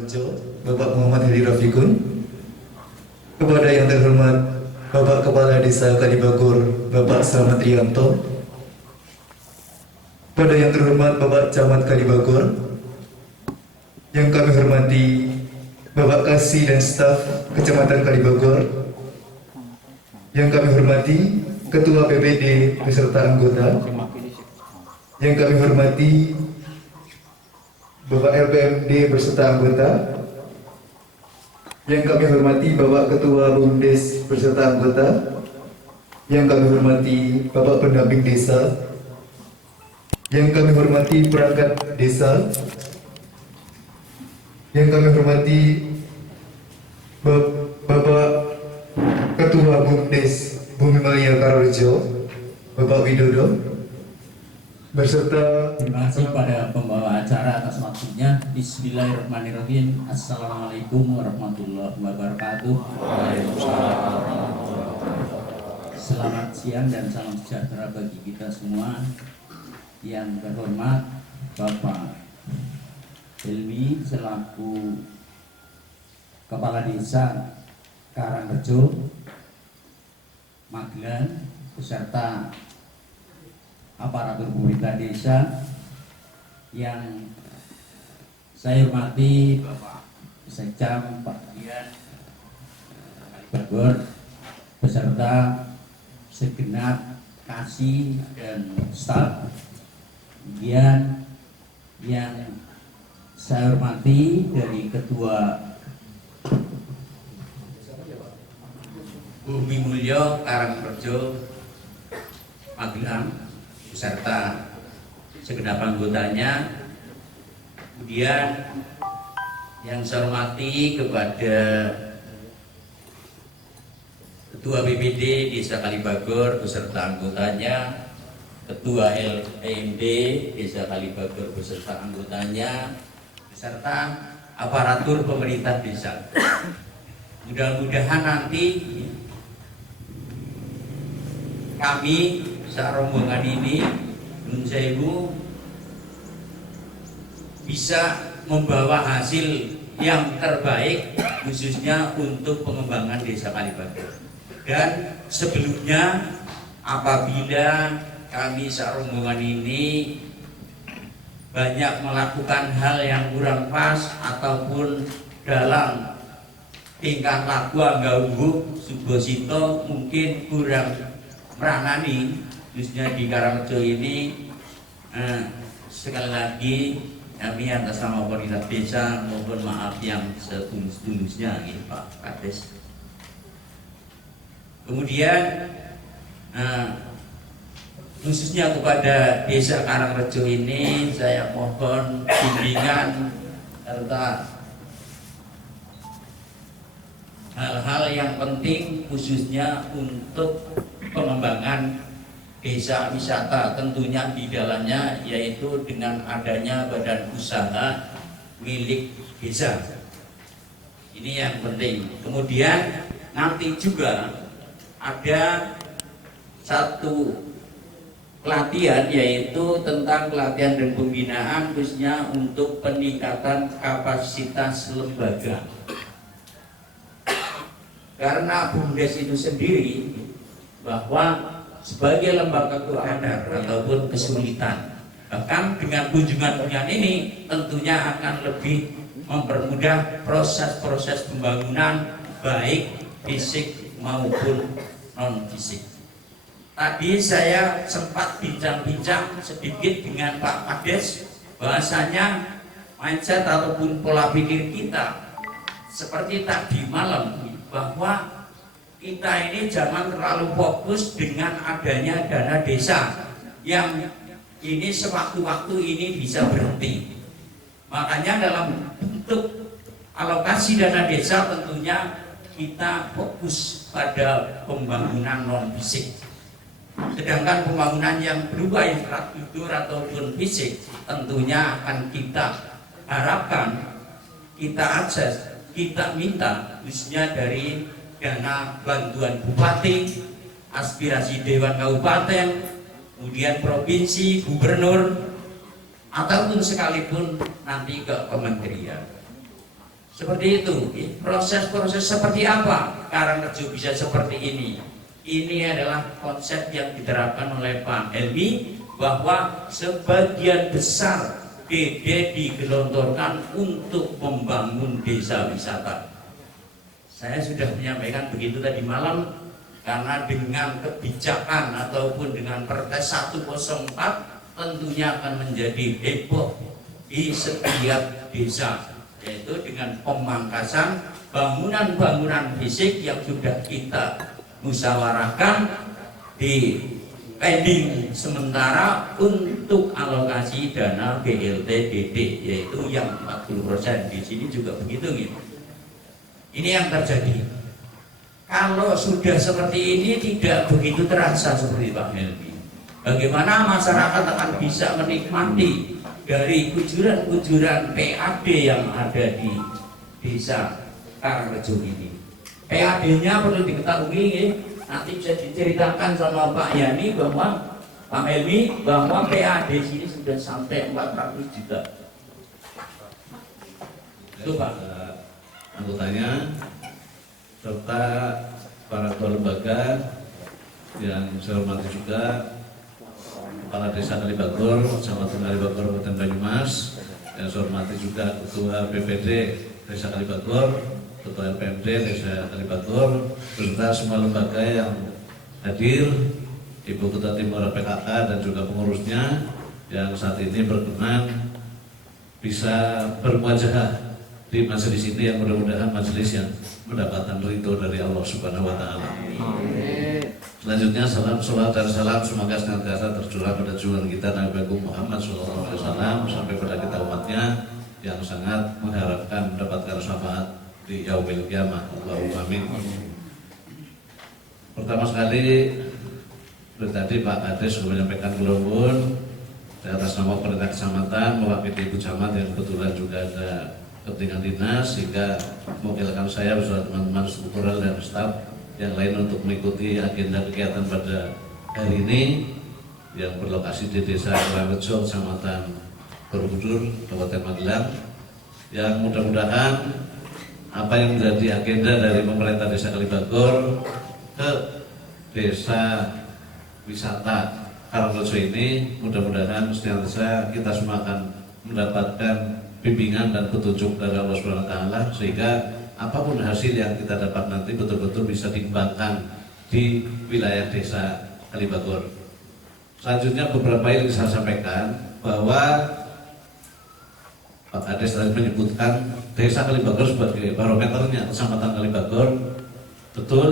Karangrejo, Bapak Muhammad Hadi Rafiqun, kepada yang terhormat Bapak Kepala Desa Kalibagor, Bapak Slamet Rianto, kepada yang terhormat Bapak Camat Kalibagor, yang kami hormati Bapak Kasih dan staf Kecamatan Kalibagor, yang kami hormati Ketua PPD beserta anggota, yang kami hormati Bapak LPMD beserta anggota, yang kami hormati Bapak Ketua BUMDes beserta anggota, yang kami hormati Bapak Pendamping Desa, yang kami hormati perangkat desa, yang kami hormati Bapak Ketua BUMDes Bumi Mulia Karangrejo, Bapak Widodo, beserta. Terima kasih pada pembawa acara atas waktunya. Bismillahirrahmanirrahim. Assalamualaikum warahmatullahi wabarakatuh. Selamat siang dan salam sejahtera bagi kita semua. Yang terhormat Bapak Helmi selaku Kepala Desa Karangrejo, Magelang, beserta aparatur pemerintah desa, yang saya hormati Bapak Sekcam Pak Dian Kalibagor beserta segenap kasih dan staf, kemudian yang saya hormati dari Ketua Bumi Mulya Karangrejo Magelang beserta segenap anggotanya, kemudian yang saya hormati kepada Ketua BPD Desa Kalibagor beserta anggotanya, Ketua LPMD Desa Kalibagor beserta anggotanya, beserta aparatur pemerintah desa. Mudah-mudahan nanti kami rombongan ini Nun Sewu bisa membawa hasil yang terbaik khususnya untuk pengembangan desa Kalibagor. Dan sebelumnya apabila kami rombongan ini banyak melakukan hal yang kurang pas ataupun dalam tingkah laku anggauhu subosito mungkin kurang meranani, khususnya di Karangrejo ini, sekali lagi kami atas nama pemerintah desa mohon maaf yang setulus-tulusnya gitu Pak Kades. Kemudian khususnya kepada desa Karangrejo ini saya mohon bimbingan serta hal-hal yang penting khususnya untuk pengembangan desa wisata, tentunya di dalamnya yaitu dengan adanya badan usaha milik desa. Ini yang penting. Kemudian nanti juga ada satu pelatihan yaitu tentang pelatihan dan pembinaan khususnya untuk peningkatan kapasitas lembaga. Karena BUMDes itu sendiri bahwa sebagai lembaga keuangan ataupun kesulitan, bahkan dengan kunjungan ini tentunya akan lebih mempermudah proses-proses pembangunan baik fisik maupun non fisik. Tadi saya sempat bincang-bincang sedikit dengan Pak Kades bahasanya mindset ataupun pola pikir kita seperti tadi malam bahwa kita ini jangan terlalu fokus dengan adanya dana desa yang ini sewaktu-waktu ini bisa berhenti. Makanya dalam bentuk alokasi dana desa tentunya kita fokus pada pembangunan non fisik. Sedangkan pembangunan yang berupa infrastruktur ataupun fisik tentunya akan kita harapkan, kita akses, kita minta khususnya dari dana bantuan bupati, aspirasi dewan kabupaten, kemudian provinsi, gubernur, ataupun sekalipun nanti ke kementerian. Seperti itu. Proses-proses seperti apa Karangrejo bisa seperti ini? Ini adalah konsep yang diterapkan oleh Pak Helmi, bahwa sebagian besar BD digelontorkan untuk membangun desa wisata. Saya sudah menyampaikan begitu tadi malam, karena dengan kebijakan ataupun dengan Perpres 104 tentunya akan menjadi heboh di setiap desa, yaitu dengan pemangkasan bangunan-bangunan fisik yang sudah kita musyawarahkan di pending sementara untuk alokasi dana BLT-DD, yaitu yang 40%. Di sini juga begitu gitu. Ini yang terjadi. Kalau sudah seperti ini tidak begitu terasa seperti Pak Helmi. Bagaimana masyarakat akan bisa menikmati dari kujuran-kujuran PAD yang ada di desa Karangrejo ini. PAD-nya perlu diketahui, nanti bisa diceritakan sama Pak Yani bahwa Pak Helmi bahwa PAD sini sudah sampai 400 juta. Itu Pak. Anggotanya serta para ketua lembaga yang saya hormati juga Kepala Desa Kalibagor, Kecamatan Kalibagor, Kabupaten Banyumas, yang saya hormati juga Ketua BPD Desa Kalibagor, Ketua LPMD Desa Kalibagor, beserta semua lembaga yang hadir, Ibu Ketua Timur PKK dan juga pengurusnya yang saat ini berkenan bisa bermuajah di majelis ini, yang mudah-mudahan majelis yang mendapatkan ridho dari Allah Subhanahu wa Ta'ala. Selanjutnya salam, salawat dan salam semoga senantiasa tercurah pada junjungan kita Nabi Agung Muhammad SAW sampai pada kita umatnya yang sangat mengharapkan mendapatkan syafaat di yaumil qiyamah. Allahumma amin. Pertama sekali, seperti tadi Pak Kades sudah menyampaikan keluhun atas nama perintah kecamatan mewakili Ibu Camat yang kebetulan juga ada kepentingan dinas, sehingga mewakilkan saya beserta teman-teman struktural dan staf yang lain untuk mengikuti agenda kegiatan pada hari ini yang berlokasi di Desa Karangrejo, Kecamatan Borobudur, Kabupaten Magelang, yang mudah-mudahan apa yang menjadi agenda dari pemerintah Desa Kalibagor ke desa wisata Karangrejo ini, mudah-mudahan senantiasa kita semua akan mendapatkan bimbingan dan petunjuk dari Allah Subhanahu wa Ta'ala, sehingga apapun hasil yang kita dapat nanti betul-betul bisa dikembangkan di wilayah desa Kalibagor. Selanjutnya beberapa yang saya sampaikan bahwa Pak Kades tadi menyebutkan desa Kalibagor sebagai barometernya Kecamatan Kalibagor. Betul,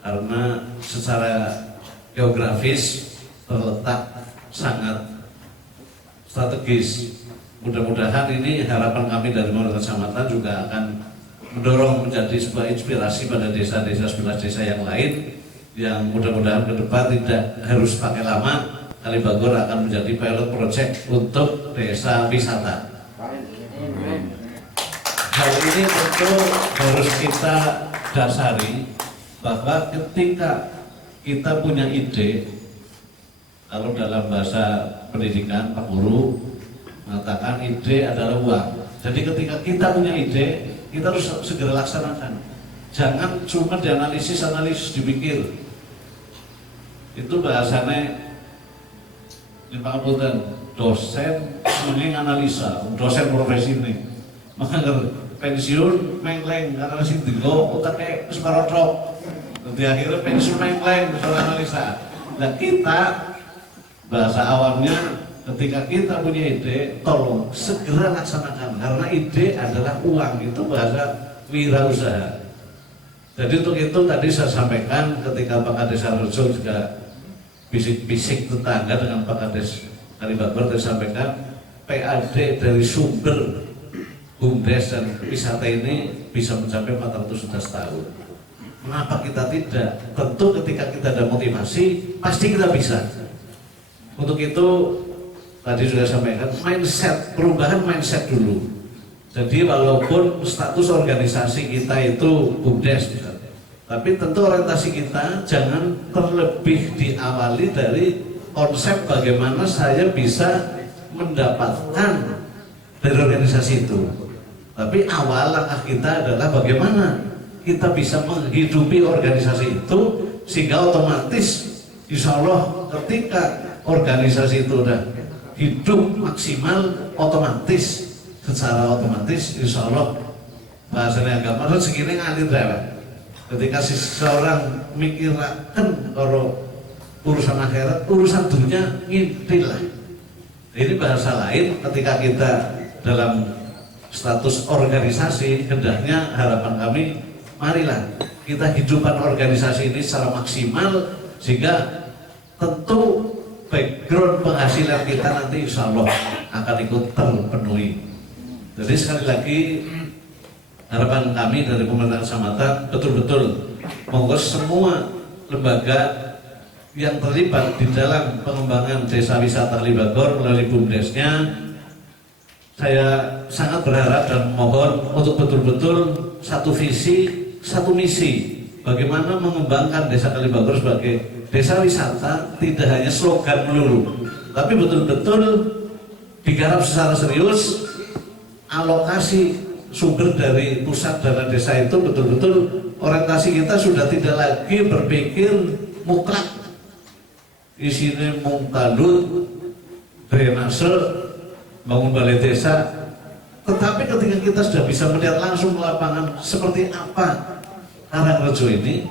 karena secara geografis terletak sangat strategis. Mudah-mudahan ini harapan kami dari pemerintah kecamatan juga akan mendorong menjadi sebuah inspirasi pada desa-desa 11 desa yang lain, yang mudah-mudahan ke depan tidak harus pakai lama, Kalibagor akan menjadi pilot project untuk desa wisata. Hal ini tentu harus kita dasari bahwa ketika kita punya ide, kalau dalam bahasa pendidikan Pak Guru mengatakan ide adalah uang. Jadi ketika kita punya ide, kita harus segera laksanakan. Jangan cuma dianalisis dipikir. Itu bahasanya di Pak dosen semuanya analisa, dosen profesi ini. Maka pensiun mengleng karena sih dilo otaknya separotok. Nanti akhirnya pensiun mengleng soal analisa. Nah kita bahasa awamnya, ketika kita punya ide, tolong segera laksanakan, karena ide adalah uang. Itu bahasa wirausaha. Jadi untuk itu tadi saya sampaikan ketika Pak Kades Karangrejo juga bisik-bisik tetangga dengan Pak Kades Kalibagor, saya sampaikan PAD dari sumber BUMDes dan wisata ini bisa mencapai 400 juta setahun. Mengapa kita tidak? Tentu ketika kita ada motivasi, pasti kita bisa. Untuk itu tadi sudah sampaikan mindset, perubahan mindset dulu. Jadi walaupun status organisasi kita itu BUMDes misalnya, tapi tentu orientasi kita jangan terlebih diawali dari konsep bagaimana saya bisa mendapatkan dari organisasi itu. Tapi awal langkah kita adalah bagaimana kita bisa menghidupi organisasi itu sehingga otomatis insya Allah ketika organisasi itu udah hidup maksimal, otomatis secara otomatis insya Allah bahasanya agama rezeki ngalir ya. Ketika seseorang mikirkan kalau urusan akhirat, urusan dunia ngintil lah. Ini bahasa lain ketika kita dalam status organisasi, hendaknya harapan kami marilah kita hidupkan organisasi ini secara maksimal sehingga tentu background penghasilan kita nanti insya Allah akan ikut terpenuhi. Jadi sekali lagi harapan kami dari Pemerintahan Kecamatan betul-betul monggo semua lembaga yang terlibat di dalam pengembangan desa wisata Kalibagor melalui BUMDesnya, saya sangat berharap dan mohon untuk betul-betul satu visi, satu misi bagaimana mengembangkan desa Kalibagor sebagai desa wisata tidak hanya slogan melulu, tapi betul-betul digarap secara serius. Alokasi sumber dari pusat dana desa itu betul-betul orientasi kita sudah tidak lagi berpikir mutlak isinya mungtalut, drainase, bangun balai desa. Tetapi ketika kita sudah bisa melihat langsung ke lapangan seperti apa Karangrejo ini,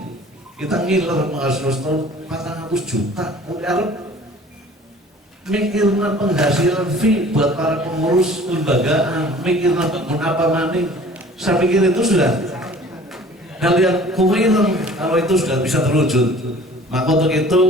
kita ngiler menghasilkan tahun 400 juta. Kemudian mikirkan penghasilan fee buat para pengurus lembagaan, mikirkan bangun apa maning. Saya pikir itu sudah kalian kuiran kalau itu sudah bisa terwujud. Maka untuk itu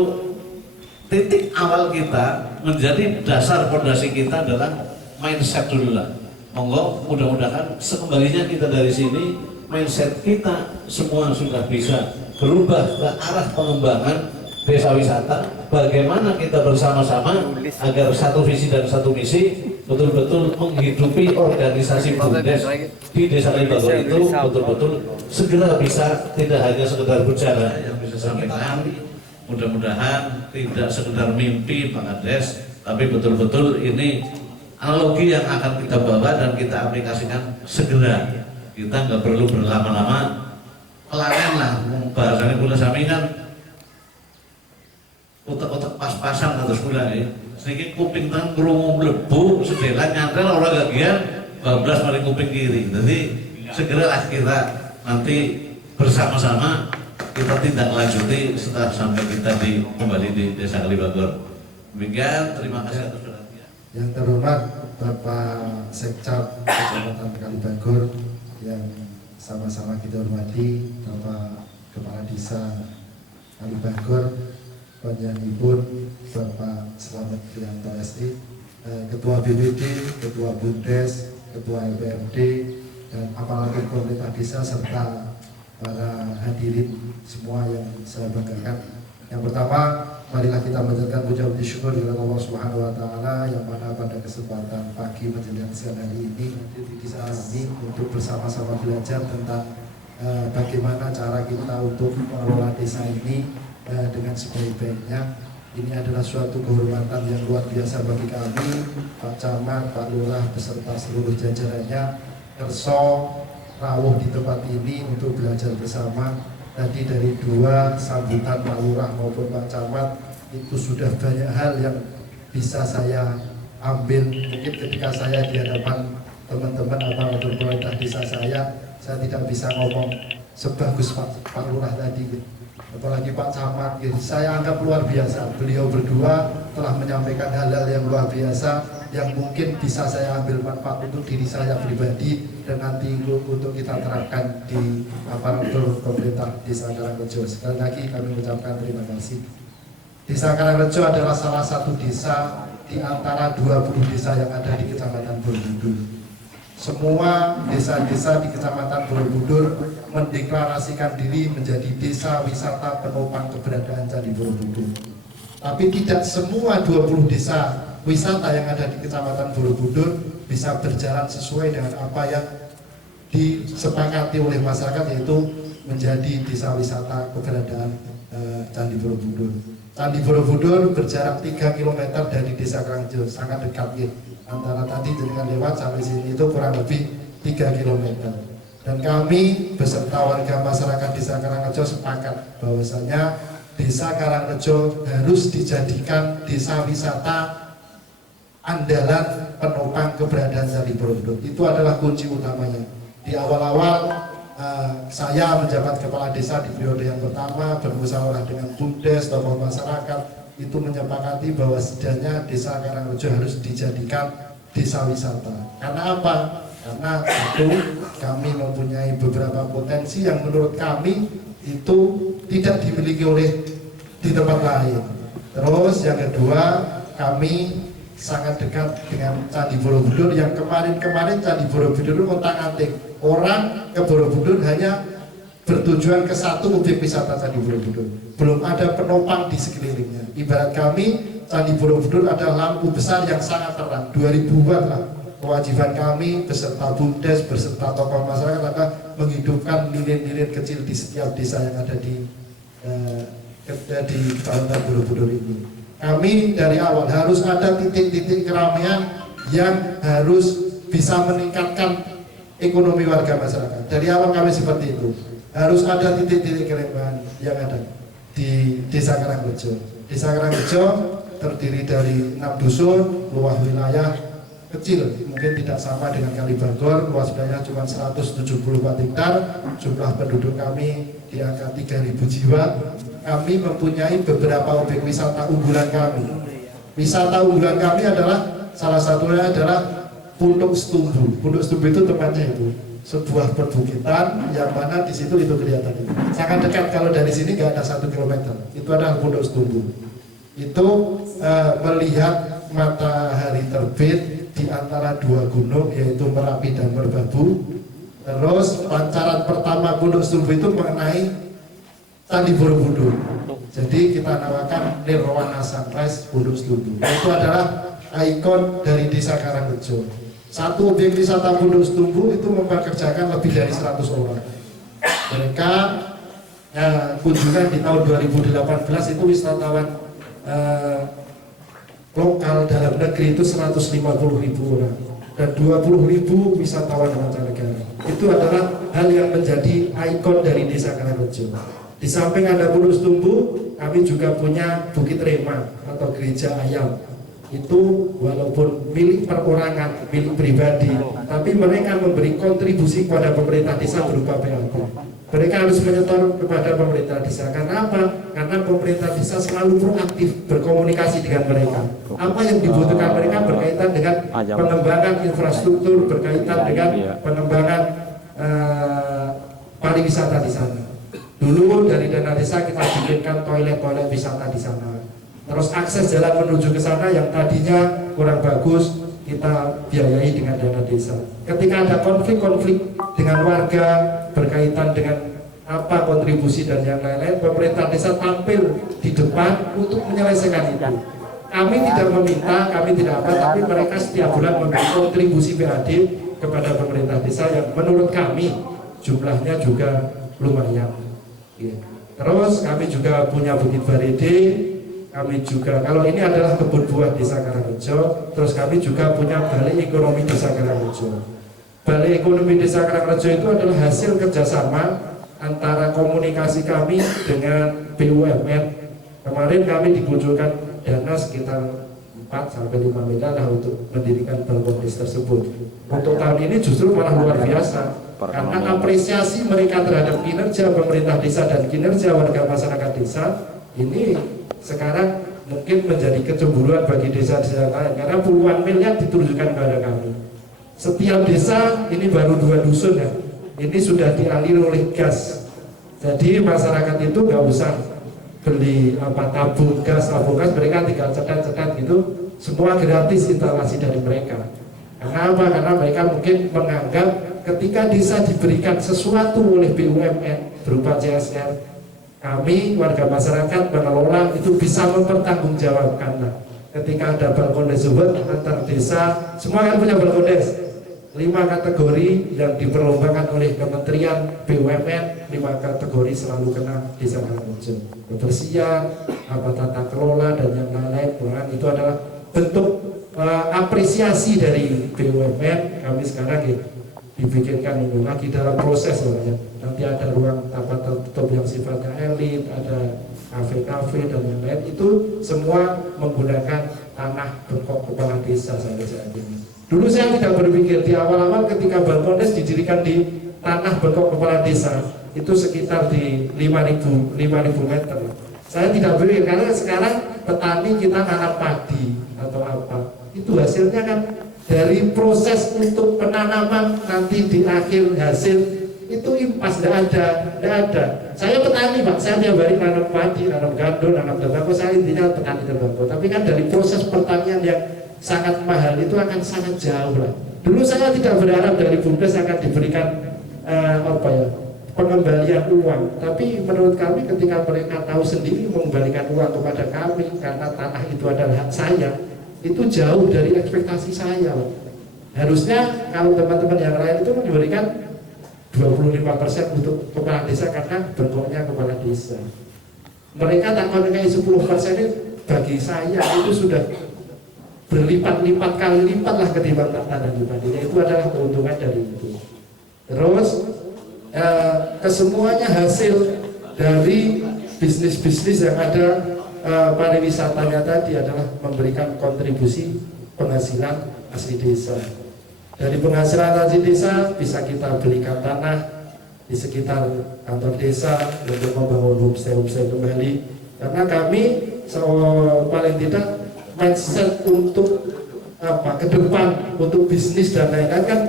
titik awal kita menjadi dasar fondasi kita adalah mindset dulu lah. Monggo mudah-mudahan sekembalinya kita dari sini mindset kita semua sudah bisa berubah ke arah pengembangan desa wisata. Bagaimana kita bersama-sama agar satu visi dan satu misi betul-betul menghidupi organisasi BUMDes di desa Kalibagor itu betul-betul segera bisa tidak hanya sekedar bicara yang bisa sampaikan. Mudah-mudahan tidak sekedar mimpi Pak Kades, tapi betul-betul ini analogi yang akan kita bawa dan kita aplikasikan segera. Kita nggak perlu berlama-lama, pelarian lah. Bahasanya gula sami kan otak-otak pas-pasan terus gula ya. Sedikit kuping tangan kerungu melebu, sedela nyantel orang gagian, bablas maling kuping kiri. Jadi segeralah kita nanti bersama-sama kita tindak lanjuti setelah sampai kita kembali di Desa Kalibagor. Demikian, terima kasih atas perhatian. Yang terhormat Bapak Sekcap Kecamatan Kalibagor yang sama-sama kita hormati, Bapak Kepala Desa Kalibagor, Panjenenganipun Bapak Slamet Prianto SI, Ketua BPD, Ketua BUMDes, Ketua LPMD, dan apalagi pemerintah desa serta para hadirin semua yang saya banggakan. Yang pertama, marilah kita menjadikan puja puji syukur kepada Allah Subhanahu wa taala yang mana pada kesempatan pagi menjelang siang hari ini di desa ini untuk bersama-sama belajar tentang bagaimana cara kita untuk mengelola desa ini dengan sebaik-baiknya. Ini adalah suatu kehormatan yang luar biasa bagi kami, Pak Camat, Pak Lurah beserta seluruh jajarannya kerso rawuh di tempat ini untuk belajar bersama. Tadi dari dua sambutan Pak Lurah maupun Pak Camat itu sudah banyak hal yang bisa saya ambil. Mungkin ketika saya di hadapan teman-teman atau pemerintah desa saya tidak bisa ngomong sebagus Pak Lurah tadi gitu. Apalagi Pak Camat gitu. Saya anggap luar biasa. Beliau berdua telah menyampaikan hal-hal yang luar biasa yang mungkin bisa saya ambil manfaat untuk diri saya pribadi dan nanti untuk kita terapkan di aparatur pemerintah Desa Karangrejo. Sekali lagi kami mengucapkan terima kasih. Desa Karangrejo adalah salah satu desa di antara 20 desa yang ada di Kecamatan Borobudur. Semua desa-desa di Kecamatan Borobudur mendeklarasikan diri menjadi desa wisata penopang keberadaan Candi Borobudur. Tapi tidak semua 20 desa wisata yang ada di Kecamatan Borobudur bisa berjalan sesuai dengan apa yang disepakati oleh masyarakat, yaitu menjadi desa wisata keberadaan Candi Borobudur. Candi Borobudur berjarak 3 km dari Desa Karangrejo, sangat dekat ya. Antara tadi dengan lewat sampai sini itu kurang lebih 3 km. Dan kami beserta warga masyarakat Desa Karangrejo sepakat bahwasanya Desa Karangrejo harus dijadikan desa wisata andalan penopang keberadaan Candi Borobudur. Itu adalah kunci utamanya. Di awal-awal saya menjabat kepala desa di periode yang pertama, bermusyawarah dengan BUMDes, tokoh masyarakat, itu menyepakati bahwa setidaknya Desa Karangrejo harus dijadikan desa wisata. Karena apa? Karena satu, kami mempunyai beberapa potensi yang menurut kami itu tidak dimiliki oleh di tempat lain. Terus yang kedua, kami sangat dekat dengan Candi Borobudur yang kemarin-kemarin Candi Borobudur otak-atik. Orang ke Borobudur hanya bertujuan ke satu objek wisata Candi Borobudur. Belum ada penopang di sekelilingnya. Ibarat kami, Candi Borobudur adalah lampu besar yang sangat terang, 2000 watt lah. Kewajiban kami beserta BUMDes, beserta tokoh masyarakat adalah menghidupkan lilin-lilin kecil di setiap desa yang ada di Kecamatan Borobudur ini. Kami dari awal harus ada titik-titik keramaian yang harus bisa meningkatkan ekonomi warga masyarakat. Dari awal kami seperti itu. Harus ada titik-titik keramaian yang ada di Desa Karangrejo. Desa Karangrejo terdiri dari 6 dusun, luas wilayah kecil, mungkin tidak sama dengan Kalibagor, luas wilayah cuma 174 hektar, jumlah penduduk kami di angka 3.000 jiwa. Kami mempunyai beberapa objek wisata unggulan kami. Wisata unggulan kami adalah salah satunya adalah Punduk Setumbu. Punduk Setumbu itu tempatnya itu sebuah perbukitan yang mana di situ itu kelihatan itu. Sangat dekat, kalau dari sini nggak ada 1 km. Itu adalah Punduk Setumbu. Itu melihat matahari terbit di antara 2 gunung yaitu Merapi dan Merbabu. Terus pancaran pertama Punduk Setumbu itu mengenai Candi Borobudur. Jadi kita namakan Nirwana Sunrise Punduk Setumbu. Itu adalah ikon dari Desa Karangrejo. Satu objek wisata Punduk Setumbu itu mempekerjakan lebih dari 100 orang. Mereka kunjungan di tahun 2018 itu wisatawan lokal dalam negeri itu 150.000 orang dan 20.000 wisatawan mancanegara. Itu adalah hal yang menjadi ikon dari Desa Karangrejo. Di samping ada Punduk Setumbu, kami juga punya Bukit Rema atau Gereja Ayam. Itu walaupun milik perorangan, milik pribadi, tapi mereka memberi kontribusi kepada pemerintah desa berupa PLT. Mereka harus menyetor kepada pemerintah desa. Karena apa? Karena pemerintah desa selalu proaktif berkomunikasi dengan mereka. Apa yang dibutuhkan mereka berkaitan dengan pengembangan infrastruktur, berkaitan dengan pengembangan pariwisata di sana. Dulu dari dana desa kita bikinkan toilet-toilet wisata di sana. Terus akses jalan menuju ke sana yang tadinya kurang bagus kita biayai dengan dana desa. Ketika ada konflik-konflik dengan warga berkaitan dengan apa kontribusi dan yang lain-lain, pemerintah desa tampil di depan untuk menyelesaikan itu. Kami tidak meminta, kami tidak apa, tapi mereka setiap bulan memberi kontribusi PAD kepada pemerintah desa yang menurut kami jumlahnya juga lumayan. Terus kami juga punya Bukit Barede, kami juga, kalau ini adalah kebun buah Desa Karangrejo, terus kami juga punya Balai Ekonomi Desa Karangrejo. Balai Ekonomi Desa Karangrejo itu adalah hasil kerjasama antara komunikasi kami dengan BUMN. Kemarin kami dibutuhkan dana sekitar 4-5 miliar lah untuk mendirikan balkon desa tersebut. Untuk tahun ini justru malah luar biasa. Karena apresiasi mereka terhadap kinerja pemerintah desa dan kinerja warga masyarakat desa ini sekarang mungkin menjadi kecemburuan bagi desa-desa lain karena puluhan miliar ditunjukkan kepada kami. Setiap desa ini baru 2 dusun ya, ini sudah dialiri oleh gas. Jadi masyarakat itu nggak usah beli tabung gas, mereka tinggal cetat-cetat gitu, semua gratis instalasi dari mereka. Karena apa? Karena mereka mungkin menganggap ketika desa diberikan sesuatu oleh BUMN berupa CSR, kami warga masyarakat mengelola itu bisa mempertanggungjawabkan. Ketika ada balkon desa antar desa, semua kan punya balkon desa. 5 kategori yang diperlombakan oleh Kementerian BUMN, 5 kategori selalu kena Desa Karangrejo. Kebersihan, tata kelola dan yang lain-lain. Itu adalah bentuk apresiasi dari BUMN. Kami sekarang dibikinkan ini lagi dalam proses loh ya. Nanti ada ruang tempat tertutup yang sifatnya elit, ada kafe-kafe dan yang lain, itu semua menggunakan tanah bengkok kepala desa sampai saat ini. Dulu saya tidak berpikir, di awal-awal ketika Balkondes didirikan di tanah bengkok kepala desa, itu sekitar di 5.000 meter. Saya tidak berpikir, karena sekarang petani kita nanam padi atau apa, itu hasilnya kan dari proses untuk penanaman nanti di akhir hasil itu impas, tidak ada. Saya petani Pak, saya tiap hari nanam padi, nanam gandum, nanam tembakau, saya intinya petani tembakau. Tapi kan dari proses pertanian yang sangat mahal itu akan sangat jauh lah. Dulu saya tidak berharap dari Bumdes akan diberikan pengembalian uang. Tapi menurut kami ketika mereka tahu sendiri mengembalikan uang kepada kami karena tanah itu adalah hak saya, itu jauh dari ekspektasi saya. Harusnya kalau teman-teman yang lain itu memberikan 25% untuk kepala desa karena bengkoknya kepala desa. Mereka tak mengenai 10% itu bagi saya itu sudah berlipat-lipat kali lipat lah ketimbang tanah pribadinya. Itu adalah keuntungan dari itu. Terus kesemuanya hasil dari bisnis-bisnis yang ada pariwisatanya tadi adalah memberikan kontribusi penghasilan asli desa. Dari penghasilan asli desa bisa kita belikan tanah di sekitar kantor desa untuk membangun homestay kembali. Karena kami paling tidak mindset untuk ke depan untuk bisnis dan lain-lain kan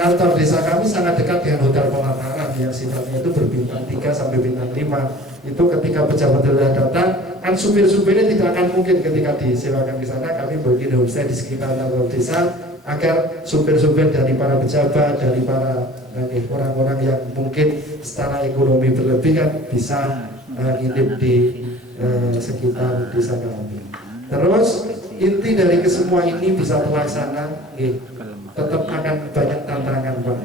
kantor desa kami sangat dekat dengan hotel Pengantaran yang sifatnya itu berbintang 3 sampai bintang 5. Itu ketika pejabat daerah datang kan supir-supirnya tidak akan mungkin ketika disewakan ke sana, kami bikin homestay di sekitar kantor desa agar supir-supir dari para pejabat, dari para orang-orang yang mungkin secara ekonomi berlebih kan bisa hidup di sekitar desa kami. Terus inti dari kesemua ini bisa terlaksana, tetap akan banyak tantangan Pak.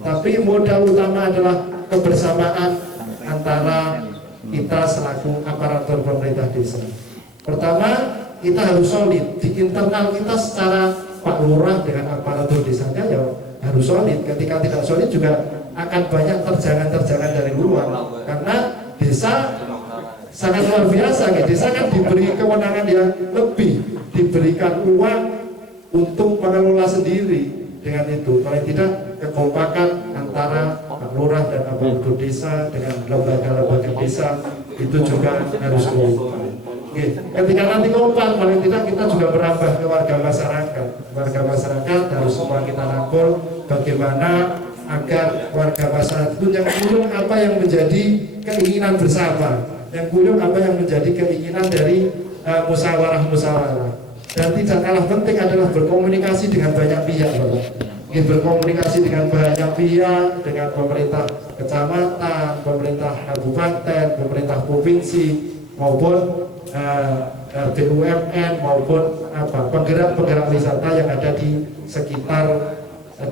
Tapi modal utama adalah kebersamaan antara kita selaku aparatur pemerintah desa. Pertama, kita harus solid di internal kita secara Pak Lurah dengan aparatur desanya ya harus solid. Ketika tidak solid juga akan banyak terjangan-terjangan dari luar. Karena desa sangat luar biasa, desa kan diberi kewenangan yang lebih, diberikan uang untuk mengelola sendiri. Dengan itu, paling tidak kekompakan antara Pak Lurah dan aparatur desa dengan lembaga-lembaga desa itu juga harus kompak. Ketika nanti kompak, paling tidak kita juga merambah ke warga masyarakat. Warga masyarakat harus semua kita rangkul bagaimana agar warga masyarakat itu yang kurung apa yang menjadi keinginan bersama, yang kurung apa yang menjadi keinginan dari musyawarah-musyawarah. Dan tidak kalah penting adalah berkomunikasi dengan banyak pihak, Bapak. Berkomunikasi dengan banyak pihak, dengan pemerintah kecamatan, pemerintah kabupaten, pemerintah provinsi, maupun BUMN maupun penggerak-penggerak wisata yang ada di sekitar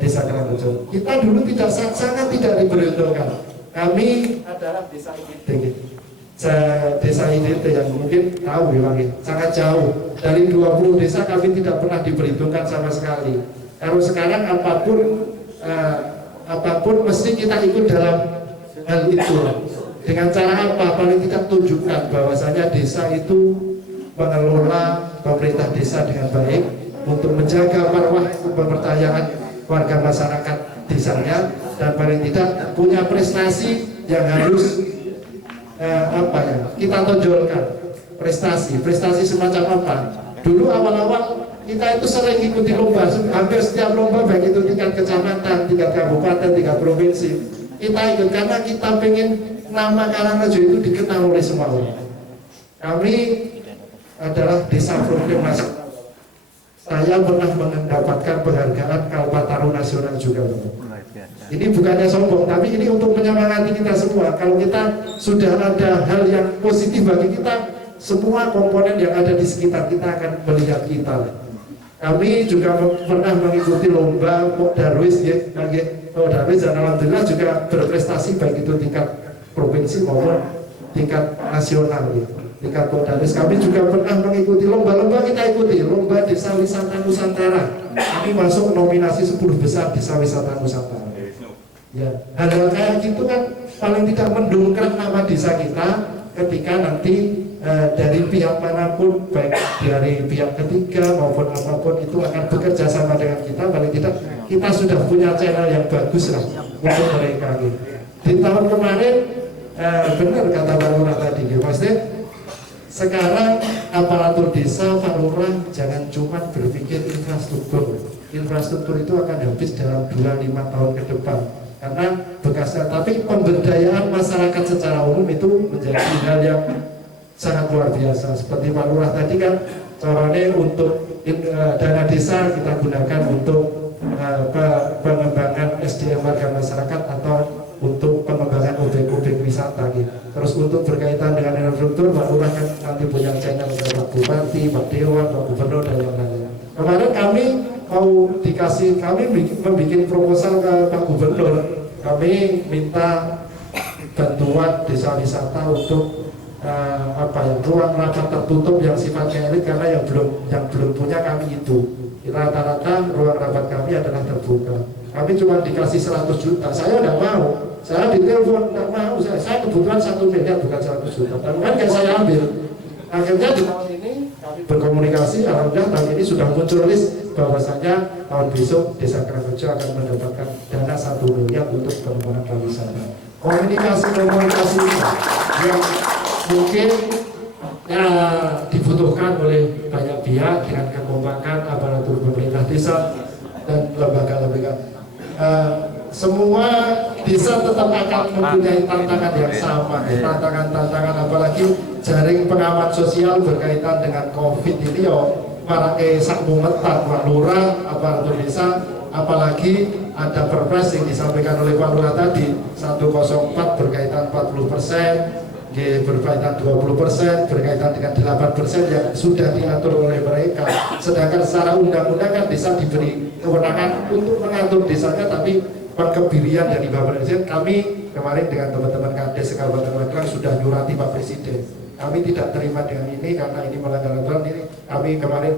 desa Karangrejo. Kita dulu sangat tidak diberuntukkan. Kami adalah desa IDT. Desa IDT yang mungkin tahu ya, sangat jauh dari 20 desa kami tidak pernah diperhitungkan sama sekali. Kalau sekarang apapun mesti kita ikut dalam hal itu. Dengan cara apa? Paling tidak tunjukkan bahwasanya desa itu mengelola pemerintah desa dengan baik untuk menjaga marwah kepercayaan warga masyarakat desanya, dan paling tidak punya prestasi yang harus kita tonjolkan. Prestasi semacam apa? Dulu awal-awal kita itu sering ikuti lomba, hampir setiap lomba baik itu tingkat kecamatan, tingkat kabupaten, tingkat provinsi kita ikut karena kita pengen nama Karangrejo itu dikenal oleh semua orang. Kami adalah desa program nasional. Saya pernah mendapatkan penghargaan Kalpataru nasional juga. Ini bukannya sombong, tapi ini untuk menyemangati kita semua. Kalau kita sudah ada hal yang positif bagi kita, semua komponen yang ada di sekitar kita akan melihat kita. Kami juga pernah mengikuti lomba Darwis, Darwis, dan alhamdulillah juga berprestasi baik itu tingkat provinsi maupun tingkat nasional. Tingkat Darwis kami juga pernah mengikuti lomba-lomba, kita ikuti lomba desa wisata Nusantara kami masuk nominasi 10 besar desa wisata Nusantara. Ya, hal-hal kayak gitu kan paling tidak mendongkrak nama desa kita ketika nanti dari pihak manapun, baik dari pihak ketiga maupun apapun itu akan bekerja sama dengan kita, paling tidak kita sudah punya channel yang bagus lah untuk mereka gitu. Di tahun kemarin benar kata Pak Lurah tadi gitu, maksudnya sekarang aparatur desa, Pak Lurah jangan cuma berpikir infrastruktur. Infrastruktur itu akan habis dalam 2-5 tahun ke depan karena bekasnya, tapi pemberdayaan masyarakat secara umum itu menjadi hal yang sangat luar biasa. Seperti Pak Lurah tadi kan caranya untuk dana desa kita gunakan untuk pengembangan SDM warga masyarakat atau untuk pengembangan objek-objek wisata gitu. Terus untuk berkaitan dengan infrastruktur, Pak Lurah kan nanti punya channel ke Pak Bupati, Pak Dewan, Pak Gubernur dan yang lainnya. Kemarin kami mau dikasih, kami membuat proposal ke Pak Gubernur, kami minta bantuan desa wisata untuk ruang rapat tertutup yang sifatnya elit, karena yang belum punya kami itu rata-rata ruang rapat kami adalah terbuka. Kami cuma dikasih 100 juta, saya tidak mau, saya ditelepon tidak mau, saya kebutuhan 1 miliar bukan 100 juta, dan kan saya ambil. Akhirnya di tahun ini kami berkomunikasi, alhamdulillah tahun ini sudah muncul list bahwasanya tahun besok Desa Kerangrejo akan mendapatkan dana 1 miliar untuk pengembangan pariwisata. Komunikasi yang mungkin dibutuhkan oleh banyak pihak dengan kekompakan aparatur pemerintah desa dan lembaga-lembaga. Semua desa tetap akan mempunyai tantangan yang sama, tantangan apalagi jaring pengamat sosial berkaitan dengan COVID ini para sakmu metat Pak Lurah, aparatur desa, apalagi ada perpres yang disampaikan oleh Pak Lurah tadi 104 berkaitan 40%, berkaitan 20%, berkaitan dengan 8% yang sudah diatur oleh mereka. Sedangkan secara undang-undang kan desa diberi kewenangan untuk mengatur desanya, tapi pengkebirian dari Bapak Presiden, kami kemarin dengan teman-teman Kades Kabupaten Magelang sudah nyurati Pak Presiden. Kami tidak terima dengan ini karena ini melanggar aturan. Ini kami kemarin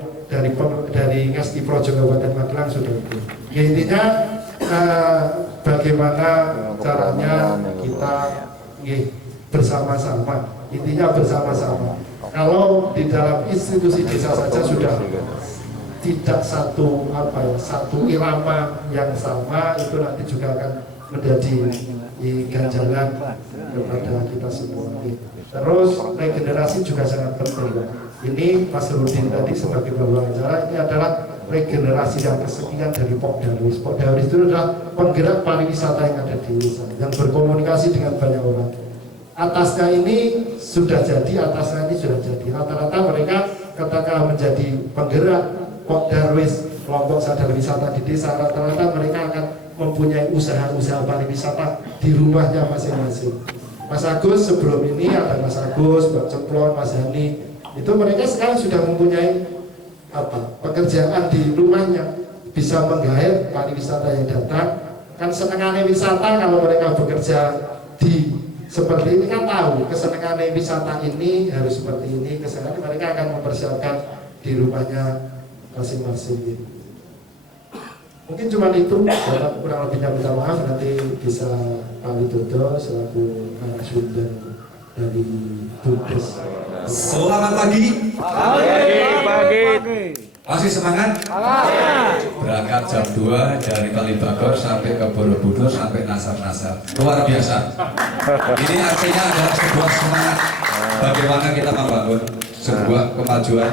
dari Ngesti Projo Kabupaten Magelang sudah itu. Ya, intinya bagaimana caranya kita bersama-sama. Intinya bersama-sama. Kalau di dalam institusi desa saja sudah tidak satu irama yang sama, itu nanti juga akan menjadi ganjalan kepada kita semua. Terus regenerasi juga sangat penting. Ini Mas Rudin tadi sebagai pembawa acara, ini adalah regenerasi yang kesekian dari Pokdarwis. Pokdarwis itu adalah penggerak pariwisata yang ada di desa, yang berkomunikasi dengan banyak orang. Atasnya ini sudah jadi, rata-rata mereka ketika menjadi penggerak Pokdarwis, kelompok sadar wisata di desa, rata-rata mereka akan mempunyai usaha-usaha pariwisata di rumahnya masing-masing. Mas Agus sebelum ini ada Mas Agus, Mbak Ceplon, Mas Hani, itu mereka sekarang sudah mempunyai pekerjaan di rumahnya, bisa menggait pariwisata yang datang. Kan senengannya wisata kalau mereka bekerja di seperti ini kan tahu kesenangannya wisata ini harus seperti ini, kesenangan mereka akan mempersiapkan di rumahnya masing-masing. Mungkin cuma itu, kurang lebihnya minta maaf, nanti bisa Pak Widodo selaku narasumber dari Bumdes. Selamat pagi. Pagi. Masih semangat? Berangkat jam 2 dari Kalibagor sampai ke Borobudur sampai Nasar-Nasar. Luar biasa. Ini artinya adalah sebuah semangat bagaimana kita membangun sebuah kemajuan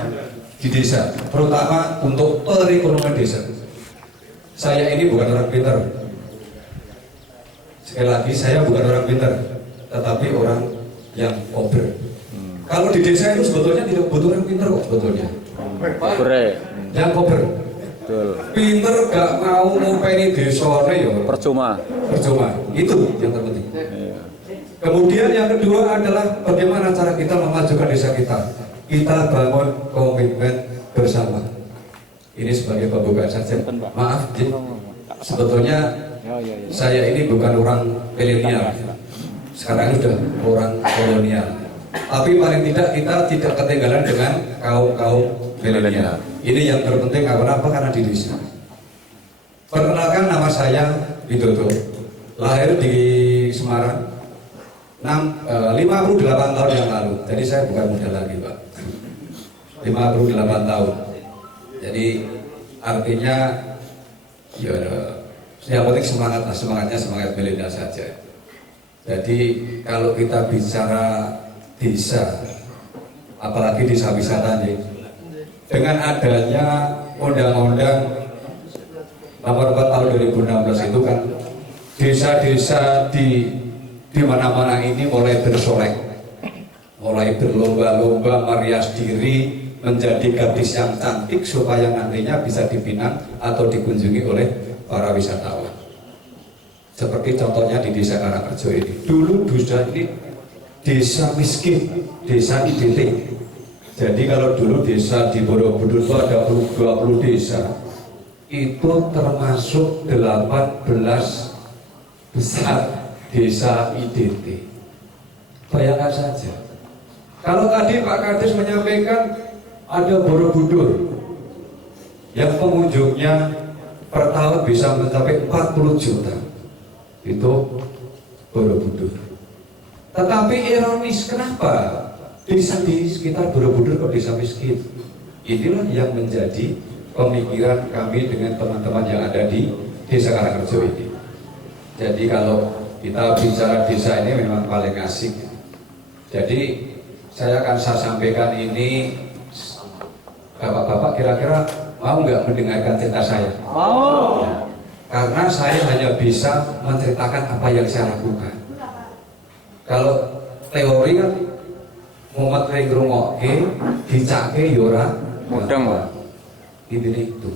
di desa, terutama untuk perekonomian desa. Saya ini bukan orang pintar. Sekali lagi, saya bukan orang pintar, tetapi orang yang kober. Kalau di desa itu sebetulnya tidak butuh orang pintar kok sebetulnya. Yang kober. Betul. Pinter gak mau ngopeni desane ya Percuma. Itu yang terpenting. Iya. Kemudian yang kedua adalah bagaimana cara kita memajukan desa kita. Kita bangun komitmen bersama. Ini sebagai pembukaan saja. Maaf, sebetulnya saya ini bukan orang milenial. Sekarang sudah orang kolonial. Tapi paling tidak kita tidak ketinggalan dengan kaum milenial. Ini yang terpenting, kenapa? Karena di desa. Perkenalkan, nama saya Widodo, lahir di Semarang 58 tahun yang lalu. Jadi saya bukan muda lagi, Pak. 58 tahun. Jadi artinya ya yang penting semangat, semangatnya semangat milenial saja. Jadi kalau kita bicara desa, apalagi desa wisata nih, dengan adanya Undang-Undang Nomor 4 Tahun 2016 itu kan desa-desa di mana-mana ini mulai bersolek, mulai berlomba-lomba merias diri menjadi gadis yang cantik supaya nantinya bisa dipinang atau dikunjungi oleh para wisatawan. Seperti contohnya di Desa Karangrejo ini. Dulu desa ini desa miskin, desa IDT. Jadi kalau dulu desa di Borobudur itu ada 20 desa, itu termasuk 18 besar desa IDT. Bayangkan saja. Kalau tadi Pak Kades menyampaikan ada Borobudur yang pengunjungnya per tahun bisa mencapai 40 juta, itu Borobudur. Tetapi ironis, kenapa desa di sekitar Borobudur kok desa miskin? Inilah yang menjadi pemikiran kami dengan teman-teman yang ada di Desa Karangrejo ini. Jadi kalau kita bicara desa ini memang paling asik. Jadi saya sampaikan ini, Bapak-bapak kira-kira mau nggak mendengarkan cerita saya? Mau. Ya, karena saya hanya bisa menceritakan apa yang saya lakukan. Kalau teori kan mumet ring rungokke, dicake yora mudeng, Pak. Intinya itu.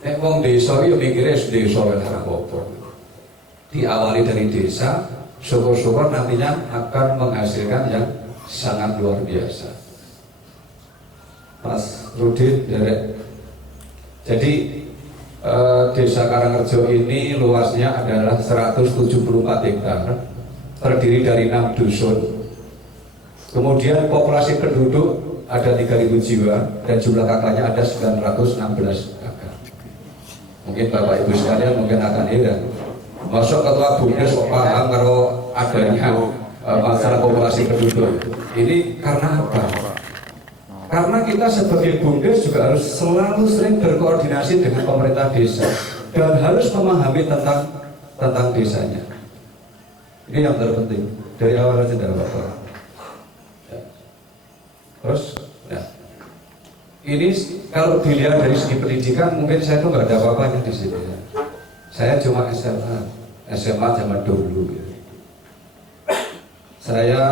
Nek wong desa yo mikire desa ora apa-apa. Diawali dari desa, syukur-syukur nantinya akan menghasilkan yang sangat luar biasa. Mas Rudin, Derek. Jadi Desa Karangrejo ini luasnya adalah 174 hektar, terdiri dari 6 dusun. Kemudian populasi penduduk ada 3.000 jiwa dan jumlah kakaknya ada 916 kakak. Mungkin Bapak Ibu sekalian mungkin akan heran, masuk ketua BUMDes kok paham kalau adanya masalah populasi penduduk. Ini karena apa? Karena kita sebagai BUMDes juga harus selalu sering berkoordinasi dengan pemerintah desa dan harus memahami tentang desanya. Ini yang terpenting dari awal saja, Bapak. Ya. Terus, ya. Ini kalau dilihat dari segi pendidikan mungkin saya tuh nggak ada apa-apanya di sini. Ya. Saya cuma SMA zaman dulu. Ya. Saya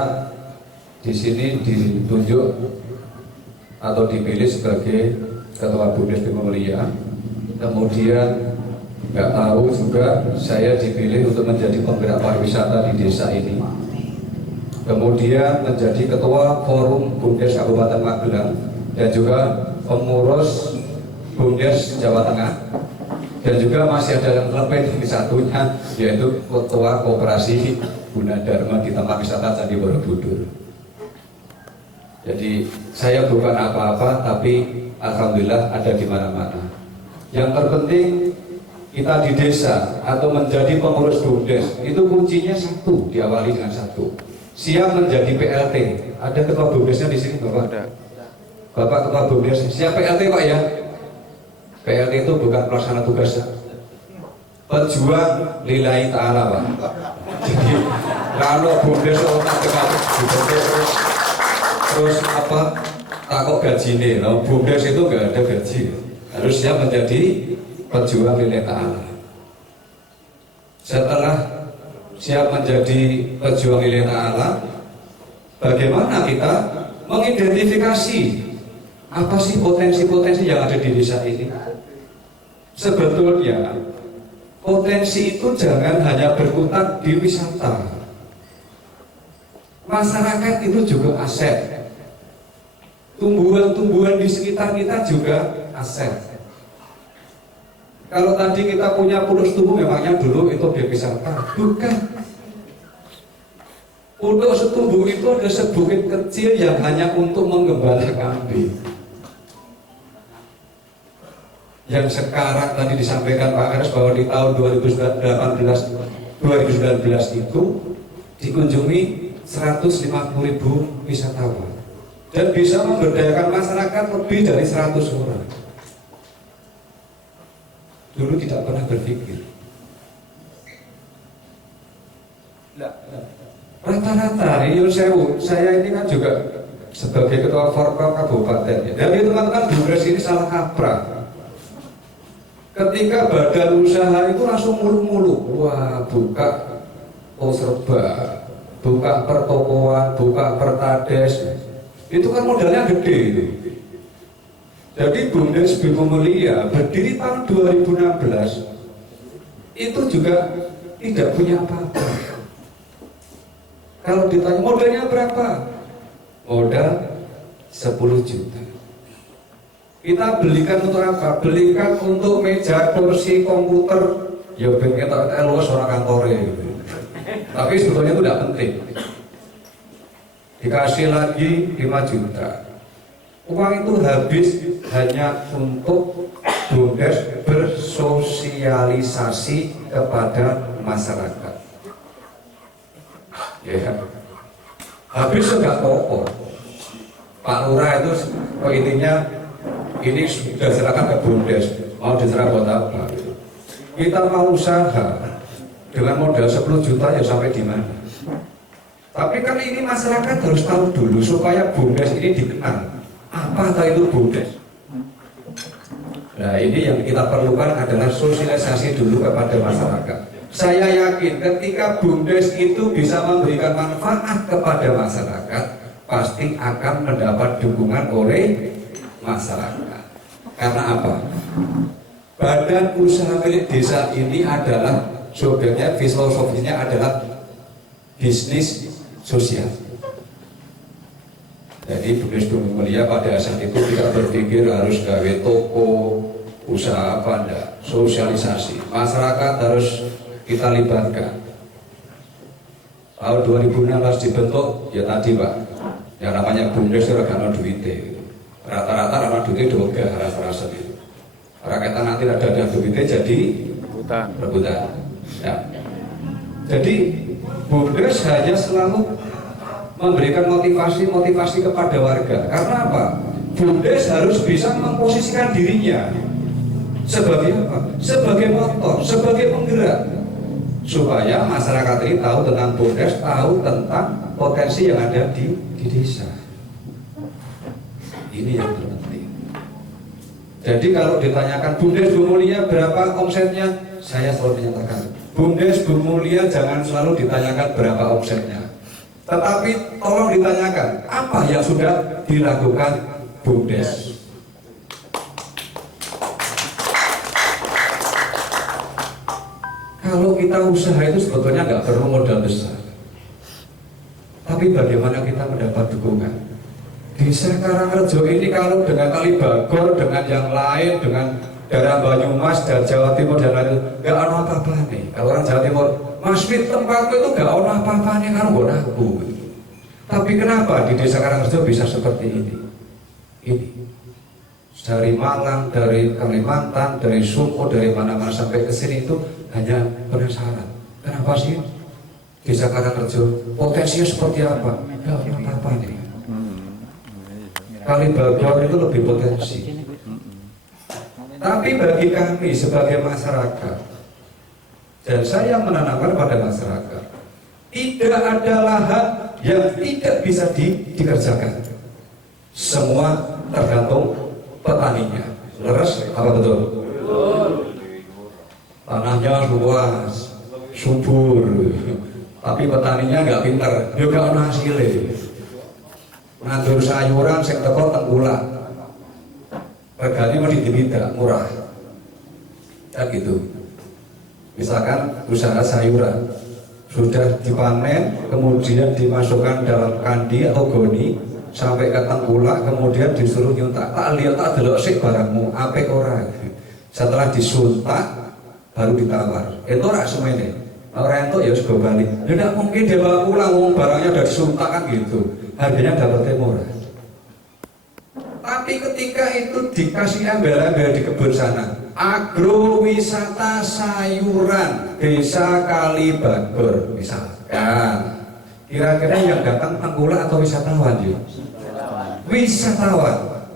di sini ditunjuk atau dipilih sebagai ketua BUMDes Bima Mulia. Kemudian nggak tahu juga saya dipilih untuk menjadi penggerak pariwisata di desa ini. Kemudian menjadi ketua forum BUMDes Kabupaten Magelang dan juga pengurus BUMDes Jawa Tengah. Dan juga masih ada yang lebih di satunya, yaitu ketua koperasi Gunadarma di tempat wisata Candi Borobudur. Jadi saya bukan apa-apa, tapi alhamdulillah ada di mana-mana. Yang terpenting kita di desa atau menjadi pengurus BUMDes itu kuncinya satu, diawali dengan satu. Siap menjadi PLT. Ada ketua BUMDesnya di sini, Bapak? Ada. Bapak ketua BUMDes, siap PLT Pak ya? PLT itu bukan pelaksana tugas, pejuang lillahi ta'ala, Pak. Jadi kalau BUMDes otak terus apa takut gaji nih, no, BUMDes itu nggak ada gaji, harus siap menjadi pejuang lillahi ta'ala. Setelah siap menjadi pejuang lillahi ta'ala, bagaimana kita mengidentifikasi apa sih potensi-potensi yang ada di desa ini? Sebetulnya potensi itu jangan hanya berkutat di wisata. Masyarakat itu juga aset. Tumbuhan-tumbuhan di sekitar kita juga aset. Kalau tadi kita punya pulus tumbuh, memangnya dulu itu objek wisata? Bukan. Untuk setumbuh itu ada sebukit kecil yang hanya untuk menggembala kambing. yang sekarang tadi disampaikan Pak Kades bahwa di tahun 2019 itu dikunjungi 150.000 wisatawan dan bisa memberdayakan masyarakat lebih dari 100 orang. Dulu tidak pernah berpikir. Rata-rata, saya ini kan juga sebagai ketua Forkop Kabupaten. Jadi teman-teman Bumdes ini salah kaprah. Ketika badan usaha itu langsung muluk-muluk, wah buka serba, buka pertokoan, buka pertades, itu kan modalnya gede itu. Jadi Bumdes Bimo Mulia berdiri tahun 2016 itu juga tidak punya apa-apa. Kalau ditanya modalnya berapa? Modal 10 juta. Kita belikan untuk apa? Belikan untuk meja, kursi, komputer. Ya pengen tak luas orang kantornya gitu. Tapi sebetulnya itu tidak penting. Dikasih lagi 5 juta. Uang itu habis hanya untuk Bumdes bersosialisasi kepada masyarakat. Ya. Habis enggak pokok. Pak Lurah itu intinya ini sudah serahkan ke Bumdes, mau diserah buat apa? Kita mau usaha dengan modal 10 juta ya sampai di mana? Tapi kan ini masyarakat harus tahu dulu supaya Bumdes ini dikenal. Apa itu Bumdes? Nah ini yang kita perlukan adalah sosialisasi dulu kepada masyarakat. Saya yakin ketika Bumdes itu bisa memberikan manfaat kepada masyarakat, pasti akan mendapat dukungan oleh masyarakat. Karena apa? Badan usaha milik desa ini adalah sebenarnya filosofinya adalah bisnis sosial. Jadi Bumdes Bumi Mulia pada saat itu tidak berpikir harus gawe toko, usaha apa enggak, sosialisasi. Masyarakat harus kita libatkan. Tahun 2016 dibentuk, ya tadi Pak, yang namanya Bumdes itu rekan duitnya. Rata-rata ramah duitnya juga rasa-rasa itu. Rakyat nanti ada duitnya jadi rebutan. Ya. Jadi Bumdes hanya selalu memberikan motivasi kepada warga. Karena apa? Bumdes harus bisa memposisikan dirinya sebagai apa? Sebagai motor, sebagai penggerak, supaya masyarakat ini tahu tentang Bumdes, tahu tentang potensi yang ada di desa. Ini yang terpenting. Jadi kalau ditanyakan Bumdes Bumi Mulia berapa omsetnya, saya selalu menyatakan Bumdes Bumi Mulia jangan selalu ditanyakan berapa omsetnya, tetapi tolong ditanyakan apa yang sudah dilakukan Bumdes. Kalau kita usaha itu sebetulnya nggak perlu modal besar, tapi bagaimana kita mendapat dukungan. Desa Karangrejo ini kalau dengan Kali Bagor, dengan yang lain, dengan daerah Banyumas dan Jawa Timur dan lain, nggak ada apa-apa nih. Kalau orang Jawa Timur, Mas Fit tempatku itu nggak ada apa-apa nih, kan buat aku. Tapi kenapa di Desa Karangrejo bisa seperti ini? Ini dari Malang, dari Kalimantan, dari Suku, dari mana-mana sampai ke sini itu hanya penasaran. Kenapa sih Desa Karangrejo potensinya seperti apa? Nggak ada apa-apa nih. Kali Bagor itu lebih potensi. Tapi bagi kami sebagai masyarakat, dan saya menanamkan pada masyarakat, tidak ada lahan yang tidak bisa dikerjakan. Semua tergantung petaninya. Leres apa betul? Tanahnya luas, subur, tapi petaninya nggak pintar, juga ada hasilnya. Nandur sayuran sing teko tengkulak, regane mesti dibida murah, kan gitu. Misalkan usaha sayuran sudah dipanen, kemudian dimasukkan dalam kandi atau goni sampai ke tengkulak, kemudian disuruh nyuntak. Tak lihat tak delok sik barangmu, apik ora. Setelah disuntak baru ditawar. Itu ora semene. Ora entuk ya sego balik. Ya ndak mungkin dibawa pulang wong barangnya udah disuntak kan gitu. Harganya dapatnya murah. Tapi ketika itu dikasih embel-embel di kebun sana, agrowisata sayuran Desa Kalibagor misalkan. Kira-kira yang datang tengkulak atau wisatawan yuk? Wisatawan.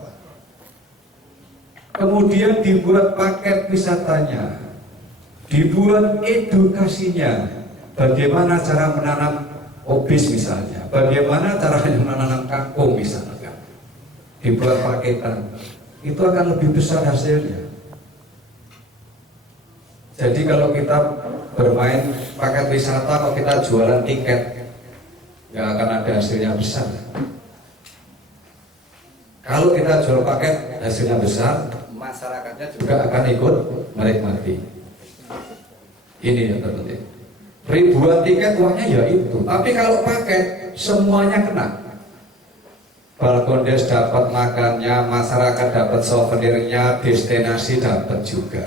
Kemudian dibuat paket wisatanya, dibuat edukasinya, bagaimana cara menanam obis misalnya, bagaimana caranya menanam kangkung misalnya, dibuat paketan, itu akan lebih besar hasilnya. Jadi kalau kita bermain paket wisata, kalau kita jualan tiket, nggak akan ada hasilnya besar. Kalau kita jual paket hasilnya besar, masyarakatnya juga akan ikut menikmati. Ini yang terpenting. Ribuan tiket uangnya ya itu. Tapi kalau paket semuanya kena. Balkondes dapat makannya, masyarakat dapat souvenirnya, destinasi dapat juga.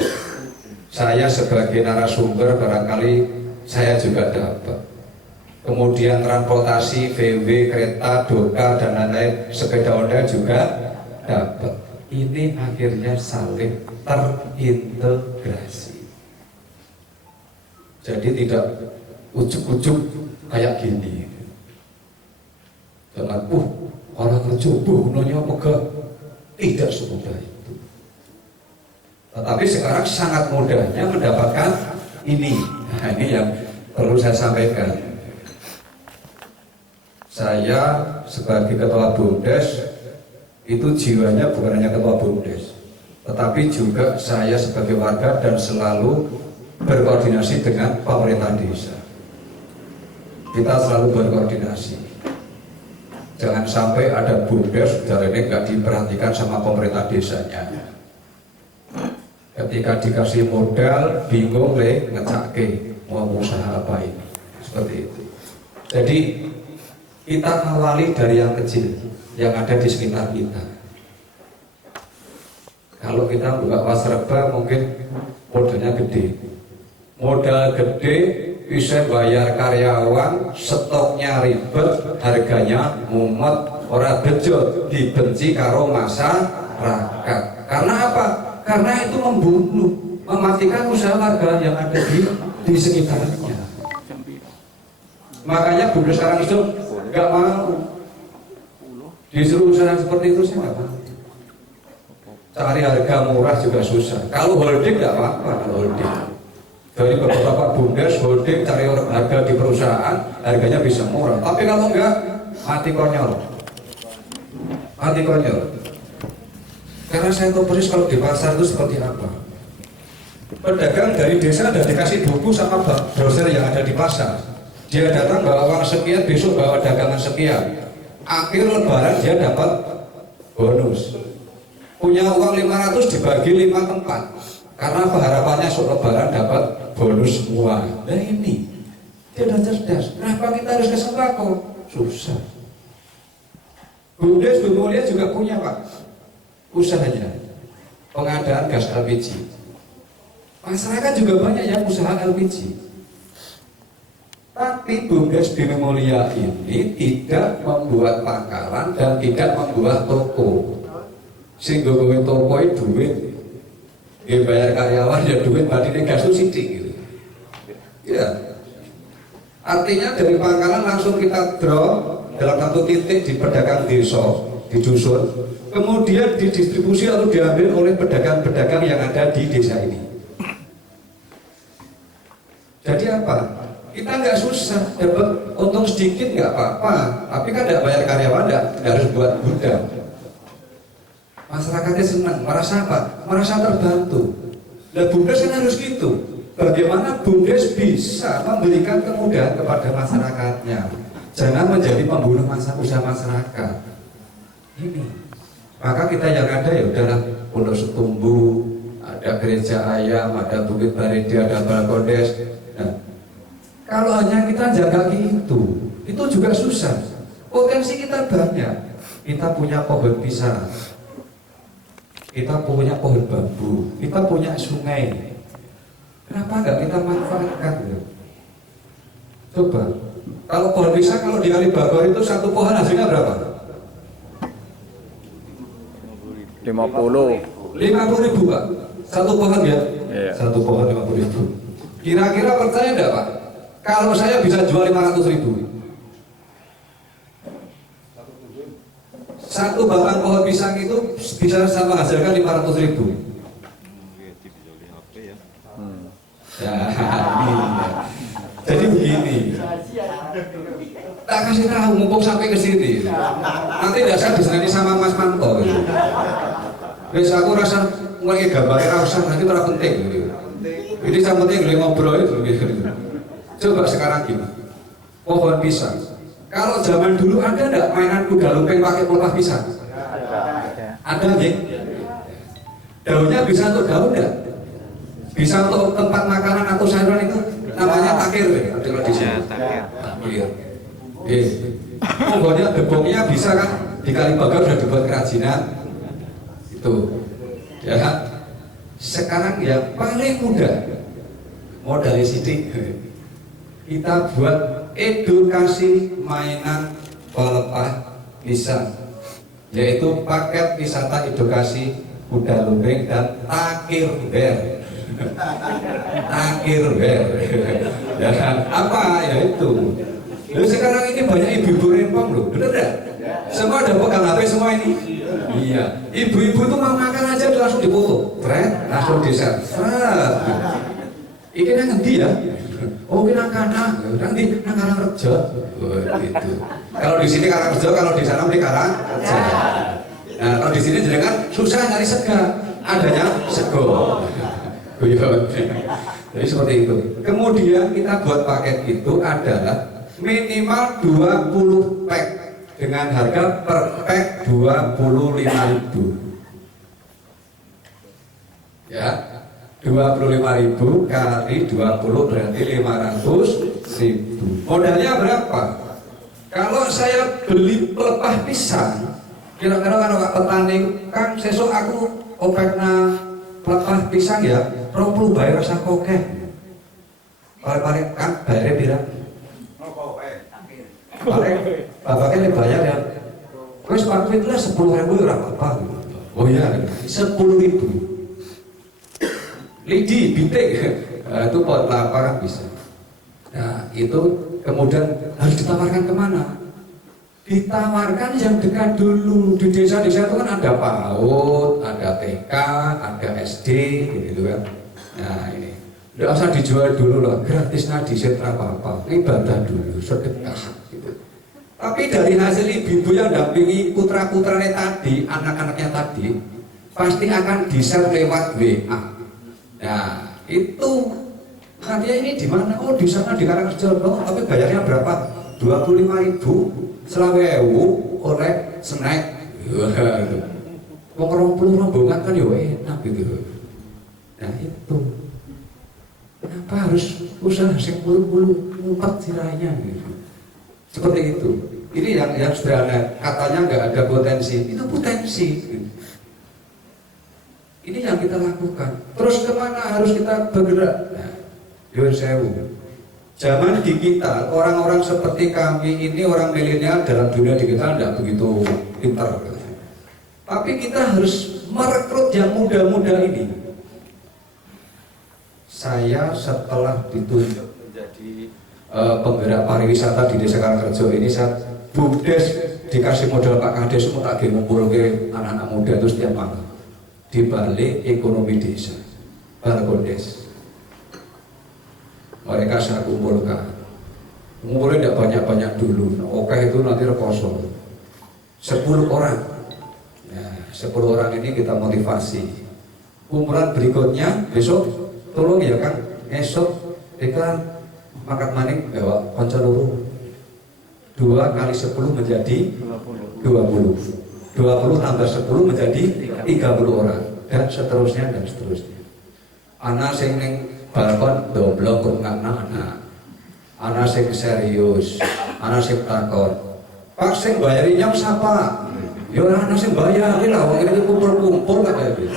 Saya sebagai narasumber barangkali saya juga dapat. Kemudian transportasi, VW, kereta, doka dan lain-lain, sepeda ondel juga dapat. Ini akhirnya saling terintegrasi. Jadi tidak ujuk-ujuk kayak gini. Jangan, orang tercoba nanya apa tidak semudah itu. Tetapi sekarang sangat mudahnya mendapatkan ini. Nah, ini yang perlu saya sampaikan. Saya sebagai ketua BUMDes itu jiwanya bukan hanya ketua BUMDes, tetapi juga saya sebagai warga dan selalu berkoordinasi dengan pemerintah desa. Kita selalu berkoordinasi. Jangan sampai ada BUMDes dari ini nggak diperhatikan sama pemerintah desanya. Ketika dikasih modal, bingung ngecake mau usaha apa ini, seperti itu. Jadi kita awali dari yang kecil yang ada di sekitar kita. Kalau kita buka wasreba mungkin modalnya gede. Modal gede bisa bayar karyawan, stoknya ribet, harganya mumet, ora bejo, dibenci karo masyarakat. Karena apa? Karena itu membunuh, mematikan usaha warga yang ada di sekitarnya. Makanya BUMDes sekarang itu nggak mau disuruh usaha seperti itu, sih nggak mau. Cari harga murah juga susah. Kalau holding nggak apa-apa, holding. Dari beberapa BUMDes holding cari harga di perusahaan, harganya bisa murah. Tapi kalau enggak, mati konyol. Mati konyol. Karena saya tahu persis kalau di pasar itu seperti apa. Pedagang dari desa ada dikasih buku sama browser yang ada di pasar. Dia datang bawa uang sekian, besok bawa dagangan sekian. Akhir lebaran dia dapat bonus. Punya uang 500 dibagi 5 tempat. Karena harapannya sok lebaran dapat bonus semua. Nah ini, dia udah cerdas. Kenapa kita harus ke sembako? Susah. BUMDes Bu Mulia juga punya Pak usahanya, pengadaan gas LPG. Masyarakat juga banyak yang usaha LPG. Tapi BUMDes Bumi Mulia ini tidak membuat pangkalan dan tidak membuat toko. Sehingga toko itu duit, dia bayar karyawan ya duit, berarti gas itu sidik gitu. Ya. Artinya dari pangkalan langsung kita drop dalam satu titik di pedagang desa, di dusun, kemudian didistribusi atau diambil oleh pedagang-pedagang yang ada di desa ini. Jadi apa? Kita nggak susah, dapat untung sedikit nggak apa-apa, tapi kan nggak bayar karyawan, nggak harus buat gudang. Masyarakatnya senang, merasa apa? Merasa terbantu. Nah BUMDes kan harus gitu. Bagaimana BUMDes bisa memberikan kemudahan kepada masyarakatnya? Jangan menjadi pembunuh usaha masyarakat. Ini. Maka kita yang ada ya udahlah, Pondok Setumbu, ada Gereja Ayam, ada Bukit Baridi, ada Balkondes. Nah, kalau hanya kita jaga itu juga susah. Potensi kita banyak. Kita punya pohon pisang, kita punya pohon bambu, kita punya sungai. Kenapa nggak kita manfaatkan? Coba, kalau pohon pisang kalau di Kalibagor itu satu pohon hasilnya berapa? 50. 50.000 Pak. Satu pohon ya? Iya. Satu pohon 50.000. Kira-kira percaya enggak Pak? Kalau saya bisa jual 500.000. Satu batang pohon pisang itu bisa saya menghasilkan 500.000. Ya, iya. Jadi begini. Tak kasih tahu mumpung sampai ke sini. Nanti dasar disenani sama Mas Manto. Wis aku rasa mulai gambarnya rasa nanti ora penting. Ini yang penting ngobrol itu. Coba sekarang gini. Pohon pisang. Kalau zaman dulu ada enggak mainan kuda lumping pakai pelepah pisang? Ada nggih? Daunnya bisa untuk daun enggak? Bisa untuk tempat makanan atau sayuran itu namanya takir deh, kalau di sini. Takir. Pohonnya gebongnya bisa kan? Di Kalibaga sudah dibuat kerajinan. Itu. Ya. Sekarang yang paling mudah modal sidik. Kita buat edukasi mainan pelepah pisang, yaitu paket wisata edukasi kuda lumping dan takir ber. Takir ber. Ya kan? Apa ya itu? Lalu sekarang ini banyak ibu-ibu rempong loh, bener enggak? Semua ada pegang HP semua ini. Iya, ibu-ibu tuh mau makan aja langsung dipoto, langsung di-share. Ini kan ngendi ya? Oh ini Karang, nanti Karang Rejo. Gitu. Kalau di sini Karang Rejo, kalau di sana di Karang Rejo. Nah kalau di sini jenengan susah nyari sega, adanya sego. Jadi seperti itu. Kemudian kita buat paket itu adalah minimal 20 pack dengan harga per pack 25.000. Ya. 25.000 kali 20 berarti 500.000. Modalnya berapa? Kalau saya beli pelepah pisang, kira-kira kalau Pak petani Kang sesuk aku opekna pelepah pisang ya, 20 bayar rasa kokeh. Paling Kang bayarnya pirang? Paling bapaknya ini bayar ya. Wis Pak Fitlah 10.000 ora apa-apa. Oh iya, 10.000. Lidi, bintik, itu pot kelapa kan bisa. Nah itu kemudian harus ditawarkan kemana? Ditawarkan yang dekat dulu. Di desa-desa itu kan ada PAUD, ada TK, ada SD, gitu kan. Nah ini, tidak usah dijual dulu lah, gratis nadi sentra apa-apa, ibadah dulu, sedekah gitu. Tapi dari hasil ibu-ibu yang dampingi putra-putranya tadi, anak-anaknya tadi, pasti akan di-share lewat WA. Nah itu nanti ini di mana? Oh di sana di Karangrejo. Oh, tapi bayarnya berapa? 25.000 selawewu oleh snack. Wong 20 rombongan kan ya enak gitu. Nah itu kenapa harus usaha sing puluh ngumpet sirahnya gitu. Seperti itu. Ini yang sederhana. Katanya nggak ada potensi. Itu potensi. Gitu. Ini yang kita lakukan. Terus kemana harus kita bergerak? Nah, Yun Sewu. Zaman di kita, orang-orang seperti kami ini orang milenial dalam dunia digital tidak begitu pintar. Tapi kita harus merekrut yang muda-muda ini. Saya setelah ditunjuk menjadi penggerak pariwisata di Desa Karangrejo ini, saya BUMDes dikasih modal Pak Kades, semua tak ngumpul ke anak-anak muda terus tiap malam. Di balik ekonomi desa, Balkondes. Mereka saya kumpulkan. Ngumpulnya tidak banyak-banyak dulu. Nah, oke itu nanti rekoso. 10 orang. Nah, 10 orang ini kita motivasi. Kumpulan berikutnya besok tolong ya Kang. Esok kita makan maning bawa konco loro. 2 kali 10 menjadi 20. 20 tambah 10 menjadi 30 orang dan seterusnya. Anak sing ning balkon doblok kok anak. Anak sing serius, anak sing takon. Pak sing bayari nyong sapa? Ya anak sing bayari lah wong iki kumpul-kumpul kabeh.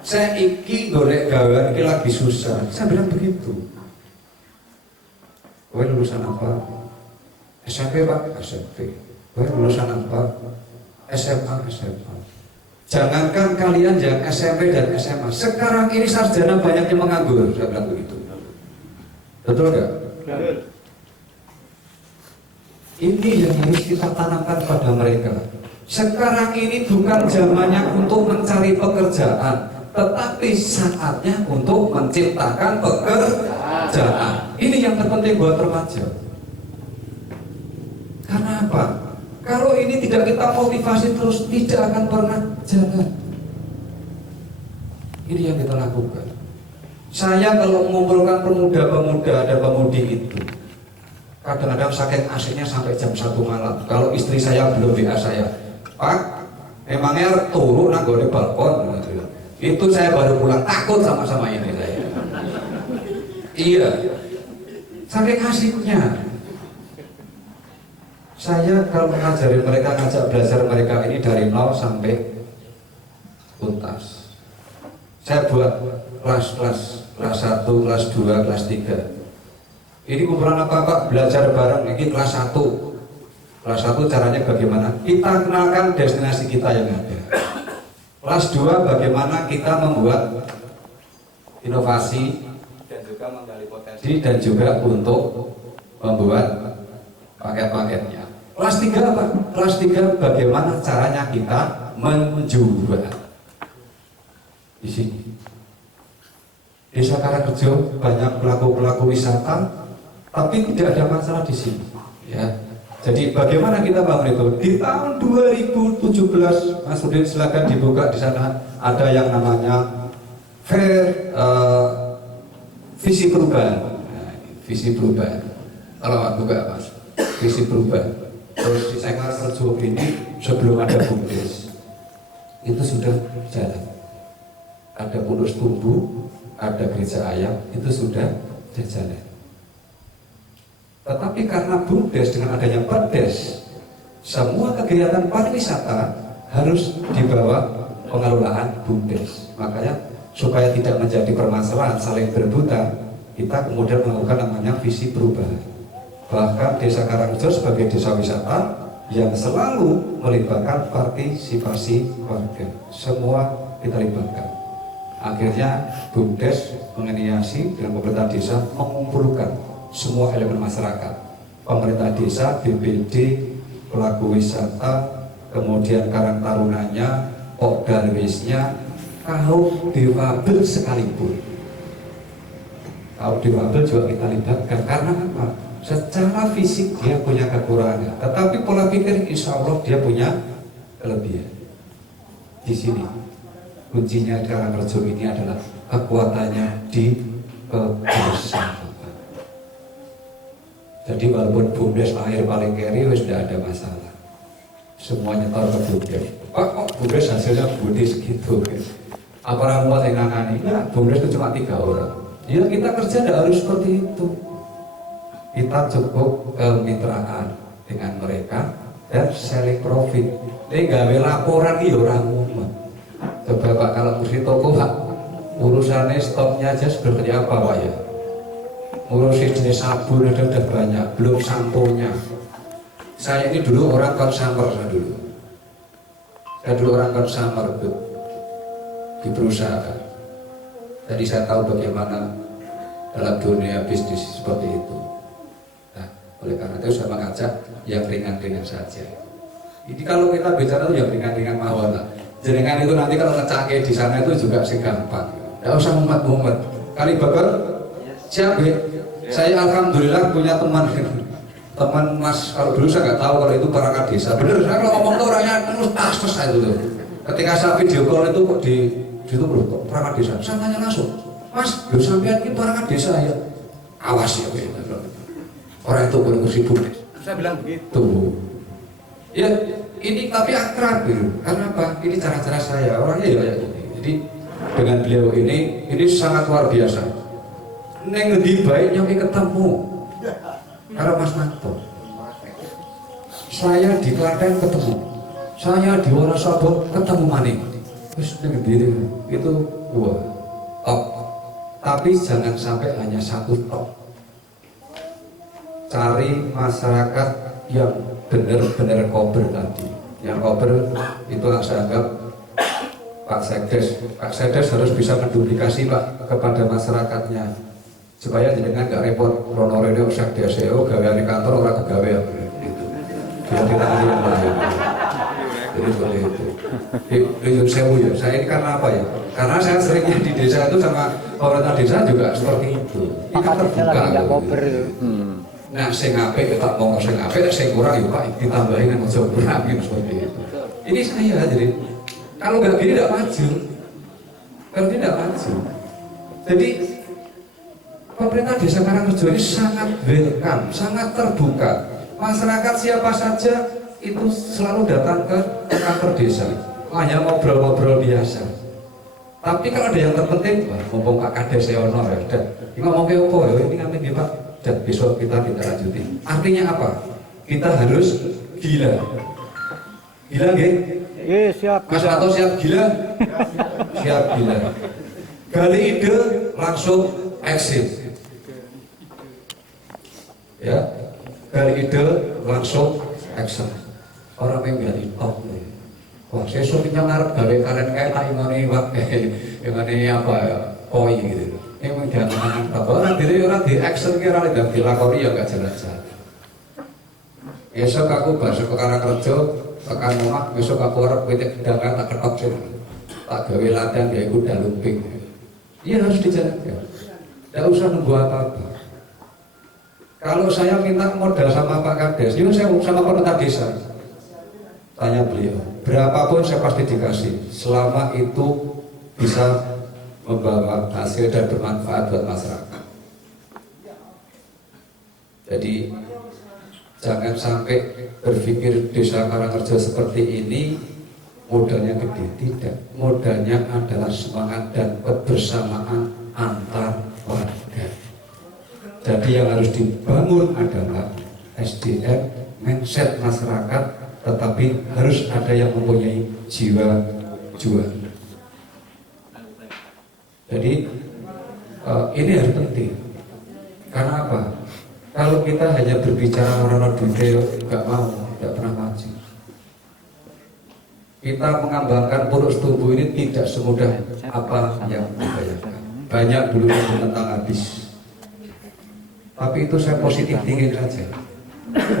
Saya iki golek gawean iki lagi susah. Saya bilang begitu. Kowe lulusan apa? SMP Pak, SMP. Lulusan apa? SMA. Jangankan kalian yang SMP dan SMA, sekarang ini sarjana banyak yang menganggur, saya bilang begitu. Betul nggak? Ini yang harus kita tanamkan pada mereka. Sekarang ini bukan zamannya untuk mencari pekerjaan, tetapi saatnya untuk menciptakan pekerjaan. Ini yang terpenting buat remaja. Karena apa? Kalau ini tidak kita motivasi terus, tidak akan pernah jalan. Ini yang kita lakukan. Saya kalau mengumpulkan pemuda-pemuda dan pemudi itu, kadang-kadang saking asiknya sampai jam 1 malam. Kalau istri saya belum WA saya, Pak, emangnya turun nanggone balkon? Itu saya baru pulang, takut sama-sama ini saya. Iya, saking asiknya. Saya kalau mengajari mereka, ngajak belajar mereka ini dari 0 sampai tuntas. Saya buat kelas 1, kelas 2, kelas 3. Ini kumpulan apa Pak? Belajar bareng, ini kelas 1. Kelas 1 caranya bagaimana? Kita kenalkan destinasi kita yang ada. Kelas 2 bagaimana kita membuat inovasi dan juga menggali potensi dan juga untuk membuat paket-paketnya. Kelas 3 apa? Kelas 3 bagaimana caranya kita menjual. Di sini. Desa Karangrejo banyak pelaku-pelaku wisata, tapi tidak ada masalah di sini. Ya. Jadi bagaimana kita bangun itu? Di tahun 2017, Mas Udin silakan dibuka di sana. Ada yang namanya fair visi perubahan. Nah, visi perubahan. Kalau buka Mas, visi perubahan. Terus di Karangrejo ini sebelum ada BUMDes itu sudah jalan. Ada Pondok Tumbuh, ada Gereja Ayam, itu sudah jalan. Tetapi karena BUMDes dengan adanya Perdes, semua kegiatan pariwisata harus di bawah pengelolaan BUMDes. Makanya supaya tidak menjadi permasalahan saling berebutan, kita kemudian melakukan namanya visi perubahan. Bahkan Desa Karangrejo sebagai desa wisata yang selalu melibatkan partisipasi warga, semua kita libatkan. Akhirnya BUMDes menginisiasi dengan pemerintah desa mengumpulkan semua elemen masyarakat, pemerintah desa, BPD, pelaku wisata, kemudian Karang Tarunanya, Pokdarwisnya, kaum difabel sekalipun. Kaum difabel juga kita libatkan karena apa? Secara fisik dia punya kekurangan, tetapi pola pikir insya Allah dia punya kelebihan. Di sini kuncinya Karangrejo ini adalah kekuatannya di kebersamaan. Jadi walaupun BUMDes lahir paling keri, wis tidak ada masalah. Semuanya taruh ke BUMDes. Kok BUMDes hasilnya budi segitu? Apa orang muat yang nangani? Ya, BUMDes itu cuma 3 orang. Ya kita kerja tidak harus seperti itu. Kita cukup kemitraan dengan mereka dan selling profit. Ini gawe laporan ini orang umum. Coba Pak, kalau mesti toko Pak, urusannya stoknya aja seperti apa Pak ya? Ngurusin jenis sabun ada udah banyak, belum samponya. Saya ini dulu orang konsumer saya dulu orang konsumer di perusahaan. Jadi saya tahu bagaimana dalam dunia bisnis seperti itu. Oleh karena itu saya mengajak yang ringan-ringan saja. Ini kalau kita bicara itu yang ringan-ringan mawon lah. Jenengan itu nanti kalau ngecake di sana itu juga sih gampang. Tidak usah mumet-mumet. Kali bakal siap ya. Saya alhamdulillah punya teman Mas, kalau dulu saya nggak tahu kalau itu perangkat desa. Bener, saya kalau ngomong tuh orangnya terus tas saya dulu. Ketika saya video call itu kok di situ kok perangkat desa. Saya tanya langsung, Mas, lu sampean ini perangkat desa ya? Awas ya, orang itu kursi BUMDes. Saya bilang begitu. Ya, ini tapi akrab gitu. Karena apa? Ini cara-cara saya. Orangnya ya kayak gini. Jadi dengan beliau ini sangat luar biasa. Neng lebih baik nyampe ketemu. Karena Mas Nanto. Saya di Klaten ketemu. Saya di Wonosobo ketemu maning. Terus neng diri itu wah top. Tapi jangan sampai hanya satu top. Cari masyarakat yang benar-benar kober tadi. Yang kober itu saya anggap Pak Sekdes harus bisa menduplikasi Pak kepada masyarakatnya supaya jenengan nggak repot kronologi Sekdes gawean kantor orang kegawean gitu. Biar ditangani yang lain. Jadi seperti itu. Di sewu ya, saya ini karena apa ya? Karena saya seringnya di desa itu sama pemerintah desa juga seperti itu. Ini kan terbuka. Nah, sing apik tak mau sing apik, sing kurang ya Pak ditambahin yang ojo kurang gitu seperti itu. Ini saya jadi kalau nggak gini tidak maju, kalau tidak maju. Jadi pemerintah desa Karangrejo ini sangat welcome, sangat terbuka. Masyarakat siapa saja itu selalu datang ke kantor desa, hanya ngobrol-ngobrol biasa. Tapi kalau ada yang terpenting, mumpung Pak Kades Seono ya, dan ini ngomong ke opo ya, ini ngapain nih Pak? Dan besok kita lanjutin. Artinya apa? Kita harus gila. Gila nggih? Siap. Mas Rato siap gila? Siap gila. Gali ide langsung exit. Ya, gali ide langsung action. Orang yang gali top nih. Wah, saya suruhnya ngarep gawe karen kayak tak ingoni ingoni apa ya, koi gitu. Ini menjangan bapak orang diri orang di action kira dan dilakoni ya gak jalan-jalan. Besok aku bahasa ke Karangrejo tekan rumah, besok aku harap pitik gedangan tak ketok sih, tak gawe latihan kayak kuda lumping. Iya harus dijalankan, tidak usah nunggu apa-apa. Kalau saya minta modal sama Pak Kades, ini saya sama pemerintah desa, tanya beliau, berapapun saya pasti dikasih, selama itu bisa membawa hasil dan bermanfaat buat masyarakat. Jadi jangan sampai berpikir desa Karangrejo seperti ini modalnya gede, tidak. Modalnya adalah semangat dan kebersamaan antar warga. Jadi yang harus dibangun adalah SDM, mindset masyarakat, tetapi harus ada yang mempunyai jiwa juang. Jadi ini harus penting. Karena apa? Kalau kita hanya berbicara orang-orang detail, nggak mau, nggak pernah maju. Kita mengembangkan poros tubuh ini tidak semudah apa yang dibayangkan. Banyak dulu yang menentang habis. Tapi itu saya positif tinggi saja.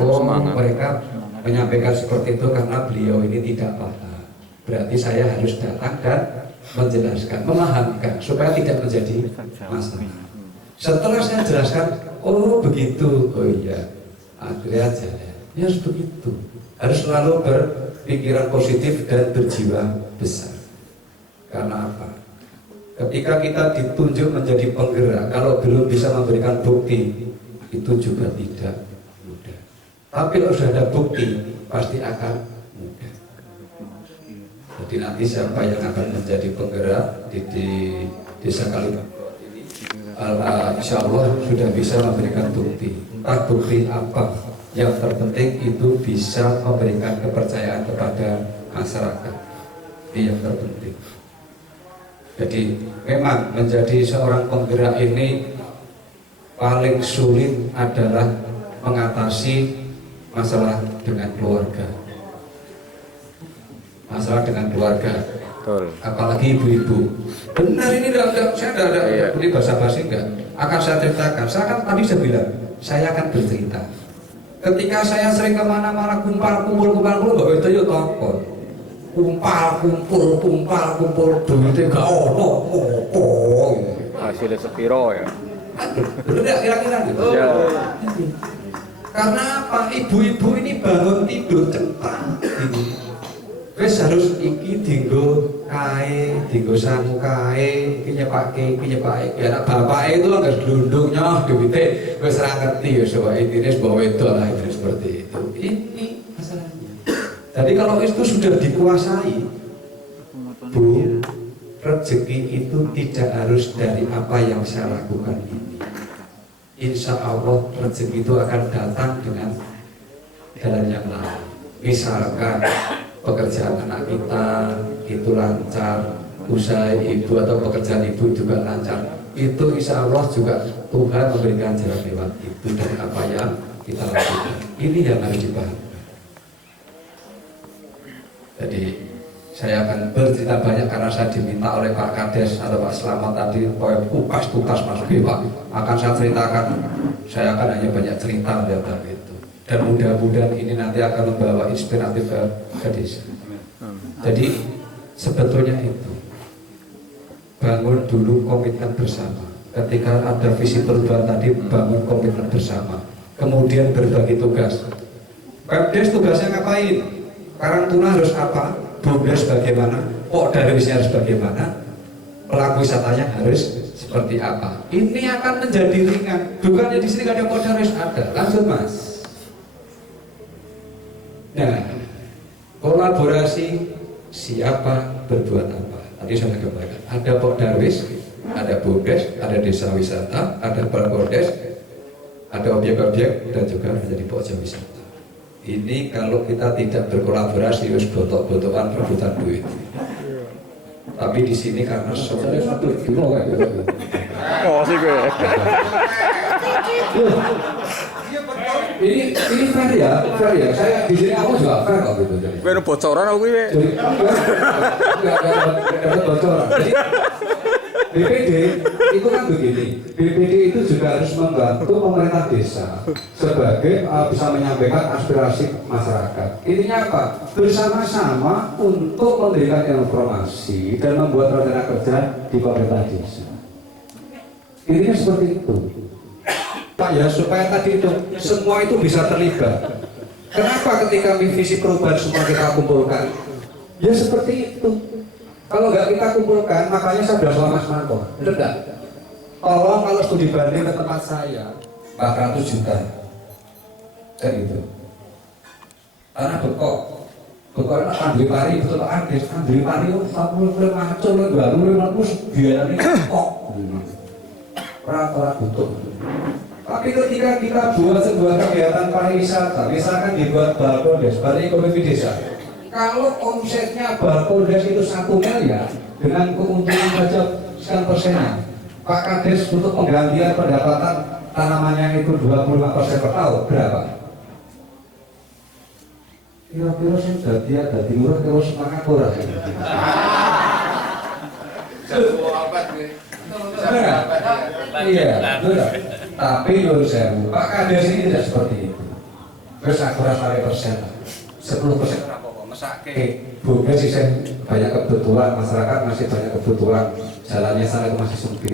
Oh, mereka menyampaikan seperti itu karena beliau ini tidak paham. Berarti saya harus datang dan menjelaskan, memahamkan supaya tidak menjadi masalah. Setelah saya jelaskan, oh begitu, oh iya, akhirnya aja. Ya harus begitu. Harus selalu berpikiran positif dan berjiwa besar. Karena apa? Ketika kita ditunjuk menjadi penggerak, kalau belum bisa memberikan bukti, itu juga tidak mudah. Tapi kalau sudah ada bukti, pasti akan mudah. Jadi nanti siapa yang akan menjadi penggerak di desa Kalibagor ini, insya Allah sudah bisa memberikan bukti. Entah bukti apa, yang terpenting itu bisa memberikan kepercayaan kepada masyarakat. Ini yang terpenting. Jadi memang menjadi seorang penggerak ini paling sulit adalah mengatasi masalah dengan keluarga. Masalah dengan keluarga. Betul. Apalagi ibu-ibu. Benar ini saya tidak ada ini basa-basi enggak. Akan saya ceritakan. Saya kan tadi saya bilang, saya akan bercerita. Ketika saya sering kemana-mana kumpul, nggak itu yuk tokon. Kumpul, duitnya gak apa. Hasilnya sepiro ya. Benar kira-kira gitu. Ya. Karena apa? Ibu-ibu ini bangun tidur cepat. Wes harus iki dinggo kae, dinggo sangu kae, iki nyepake. Ya bapake itu agak glundungnya duwite wis ora ngerti ya soal intine bawa itu lah itu seperti itu. Ini masalahnya. Jadi kalau itu sudah dikuasai, Bu, rezeki itu tidak harus dari apa yang saya lakukan ini. Insya Allah rezeki itu akan datang dengan jalan yang lain. Misalkan pekerjaan anak kita itu lancar, usaha ibu atau pekerjaan ibu juga lancar, itu insya Allah juga Tuhan memberikan jalan lewat itu dari apa yang kita lakukan. Ini yang harus dipahami. Jadi Saya akan bercerita banyak karena saya diminta oleh Pak Kades atau Pak Slamet tadi, kupas tuntas Mas Pak. Akan saya ceritakan, saya akan hanya banyak cerita tentang itu. Dan mudah-mudahan ini nanti akan membawa inspiratif ke desa. Jadi sebetulnya itu bangun dulu komitmen bersama. Ketika ada visi perubahan tadi, bangun komitmen bersama. Kemudian berbagi tugas. Pemdes tugasnya ngapain? Karangtuna harus apa? Bumdes bagaimana? Darwisnya harus bagaimana? Pelaku wisatanya harus seperti apa? Ini akan menjadi ringan. Bukannya di sini nggak ada Darwis, ada. Lanjut Mas. Nah, kolaborasi siapa berbuat apa? Tadi saya gambarkan. Ada Darwis, ada Bumdes, ada desa wisata, ada Perkodes, ada objek-objek dan juga menjadi pojok wisata. Ini kalau kita tidak berkolaborasi harus botok-botokan rebutan duit. Tapi di sini karena semuanya satu kilo kayak gitu. Oh sih gue. Ini fair ya. Saya di sini aku juga fair kok gitu. Gue ada bocoran aku gue. Jadi nggak ada bocoran. Jadi BPD itu kan begini, BPD itu juga harus membantu pemerintah desa sebagai bisa menyampaikan aspirasi masyarakat. Intinya apa? Bersama-sama untuk memberikan informasi dan membuat rencana kerja di pemerintah desa. Intinya seperti itu. Pak ya, supaya tadi itu semua itu bisa terlibat. Kenapa ketika visi perubahan semua kita kumpulkan? Ya seperti itu. Kalau nggak kita kumpulkan, makanya saya sudah sama Mas Marco. Benar nggak? Tolong kalau studi banding ke tempat saya 400 juta. Kayak gitu. Karena bekok itu Andri Pari, betul Andri Pari itu 40 macul, baru 50 biayanya kok. Orang butuh. Tapi ketika kita buat sebuah kegiatan pariwisata, misalkan dibuat Balkondes, Balai Ekonomi Desa. Kalau omsetnya Balkondes itu 1 miliar dengan keuntungan saja sekian persennya, Pak Kades untuk penggantian pendapatan tanamannya itu 25% per tahun berapa? Kira-kira sih jadi murah kalau semangat murah. Iya, benar. Tapi menurut saya Pak Kades ini tidak seperti itu. Terus aku rasa 10%. Bumdes sih banyak kebutuhan, masyarakat masih banyak kebutuhan, jalannya sana masih sempit.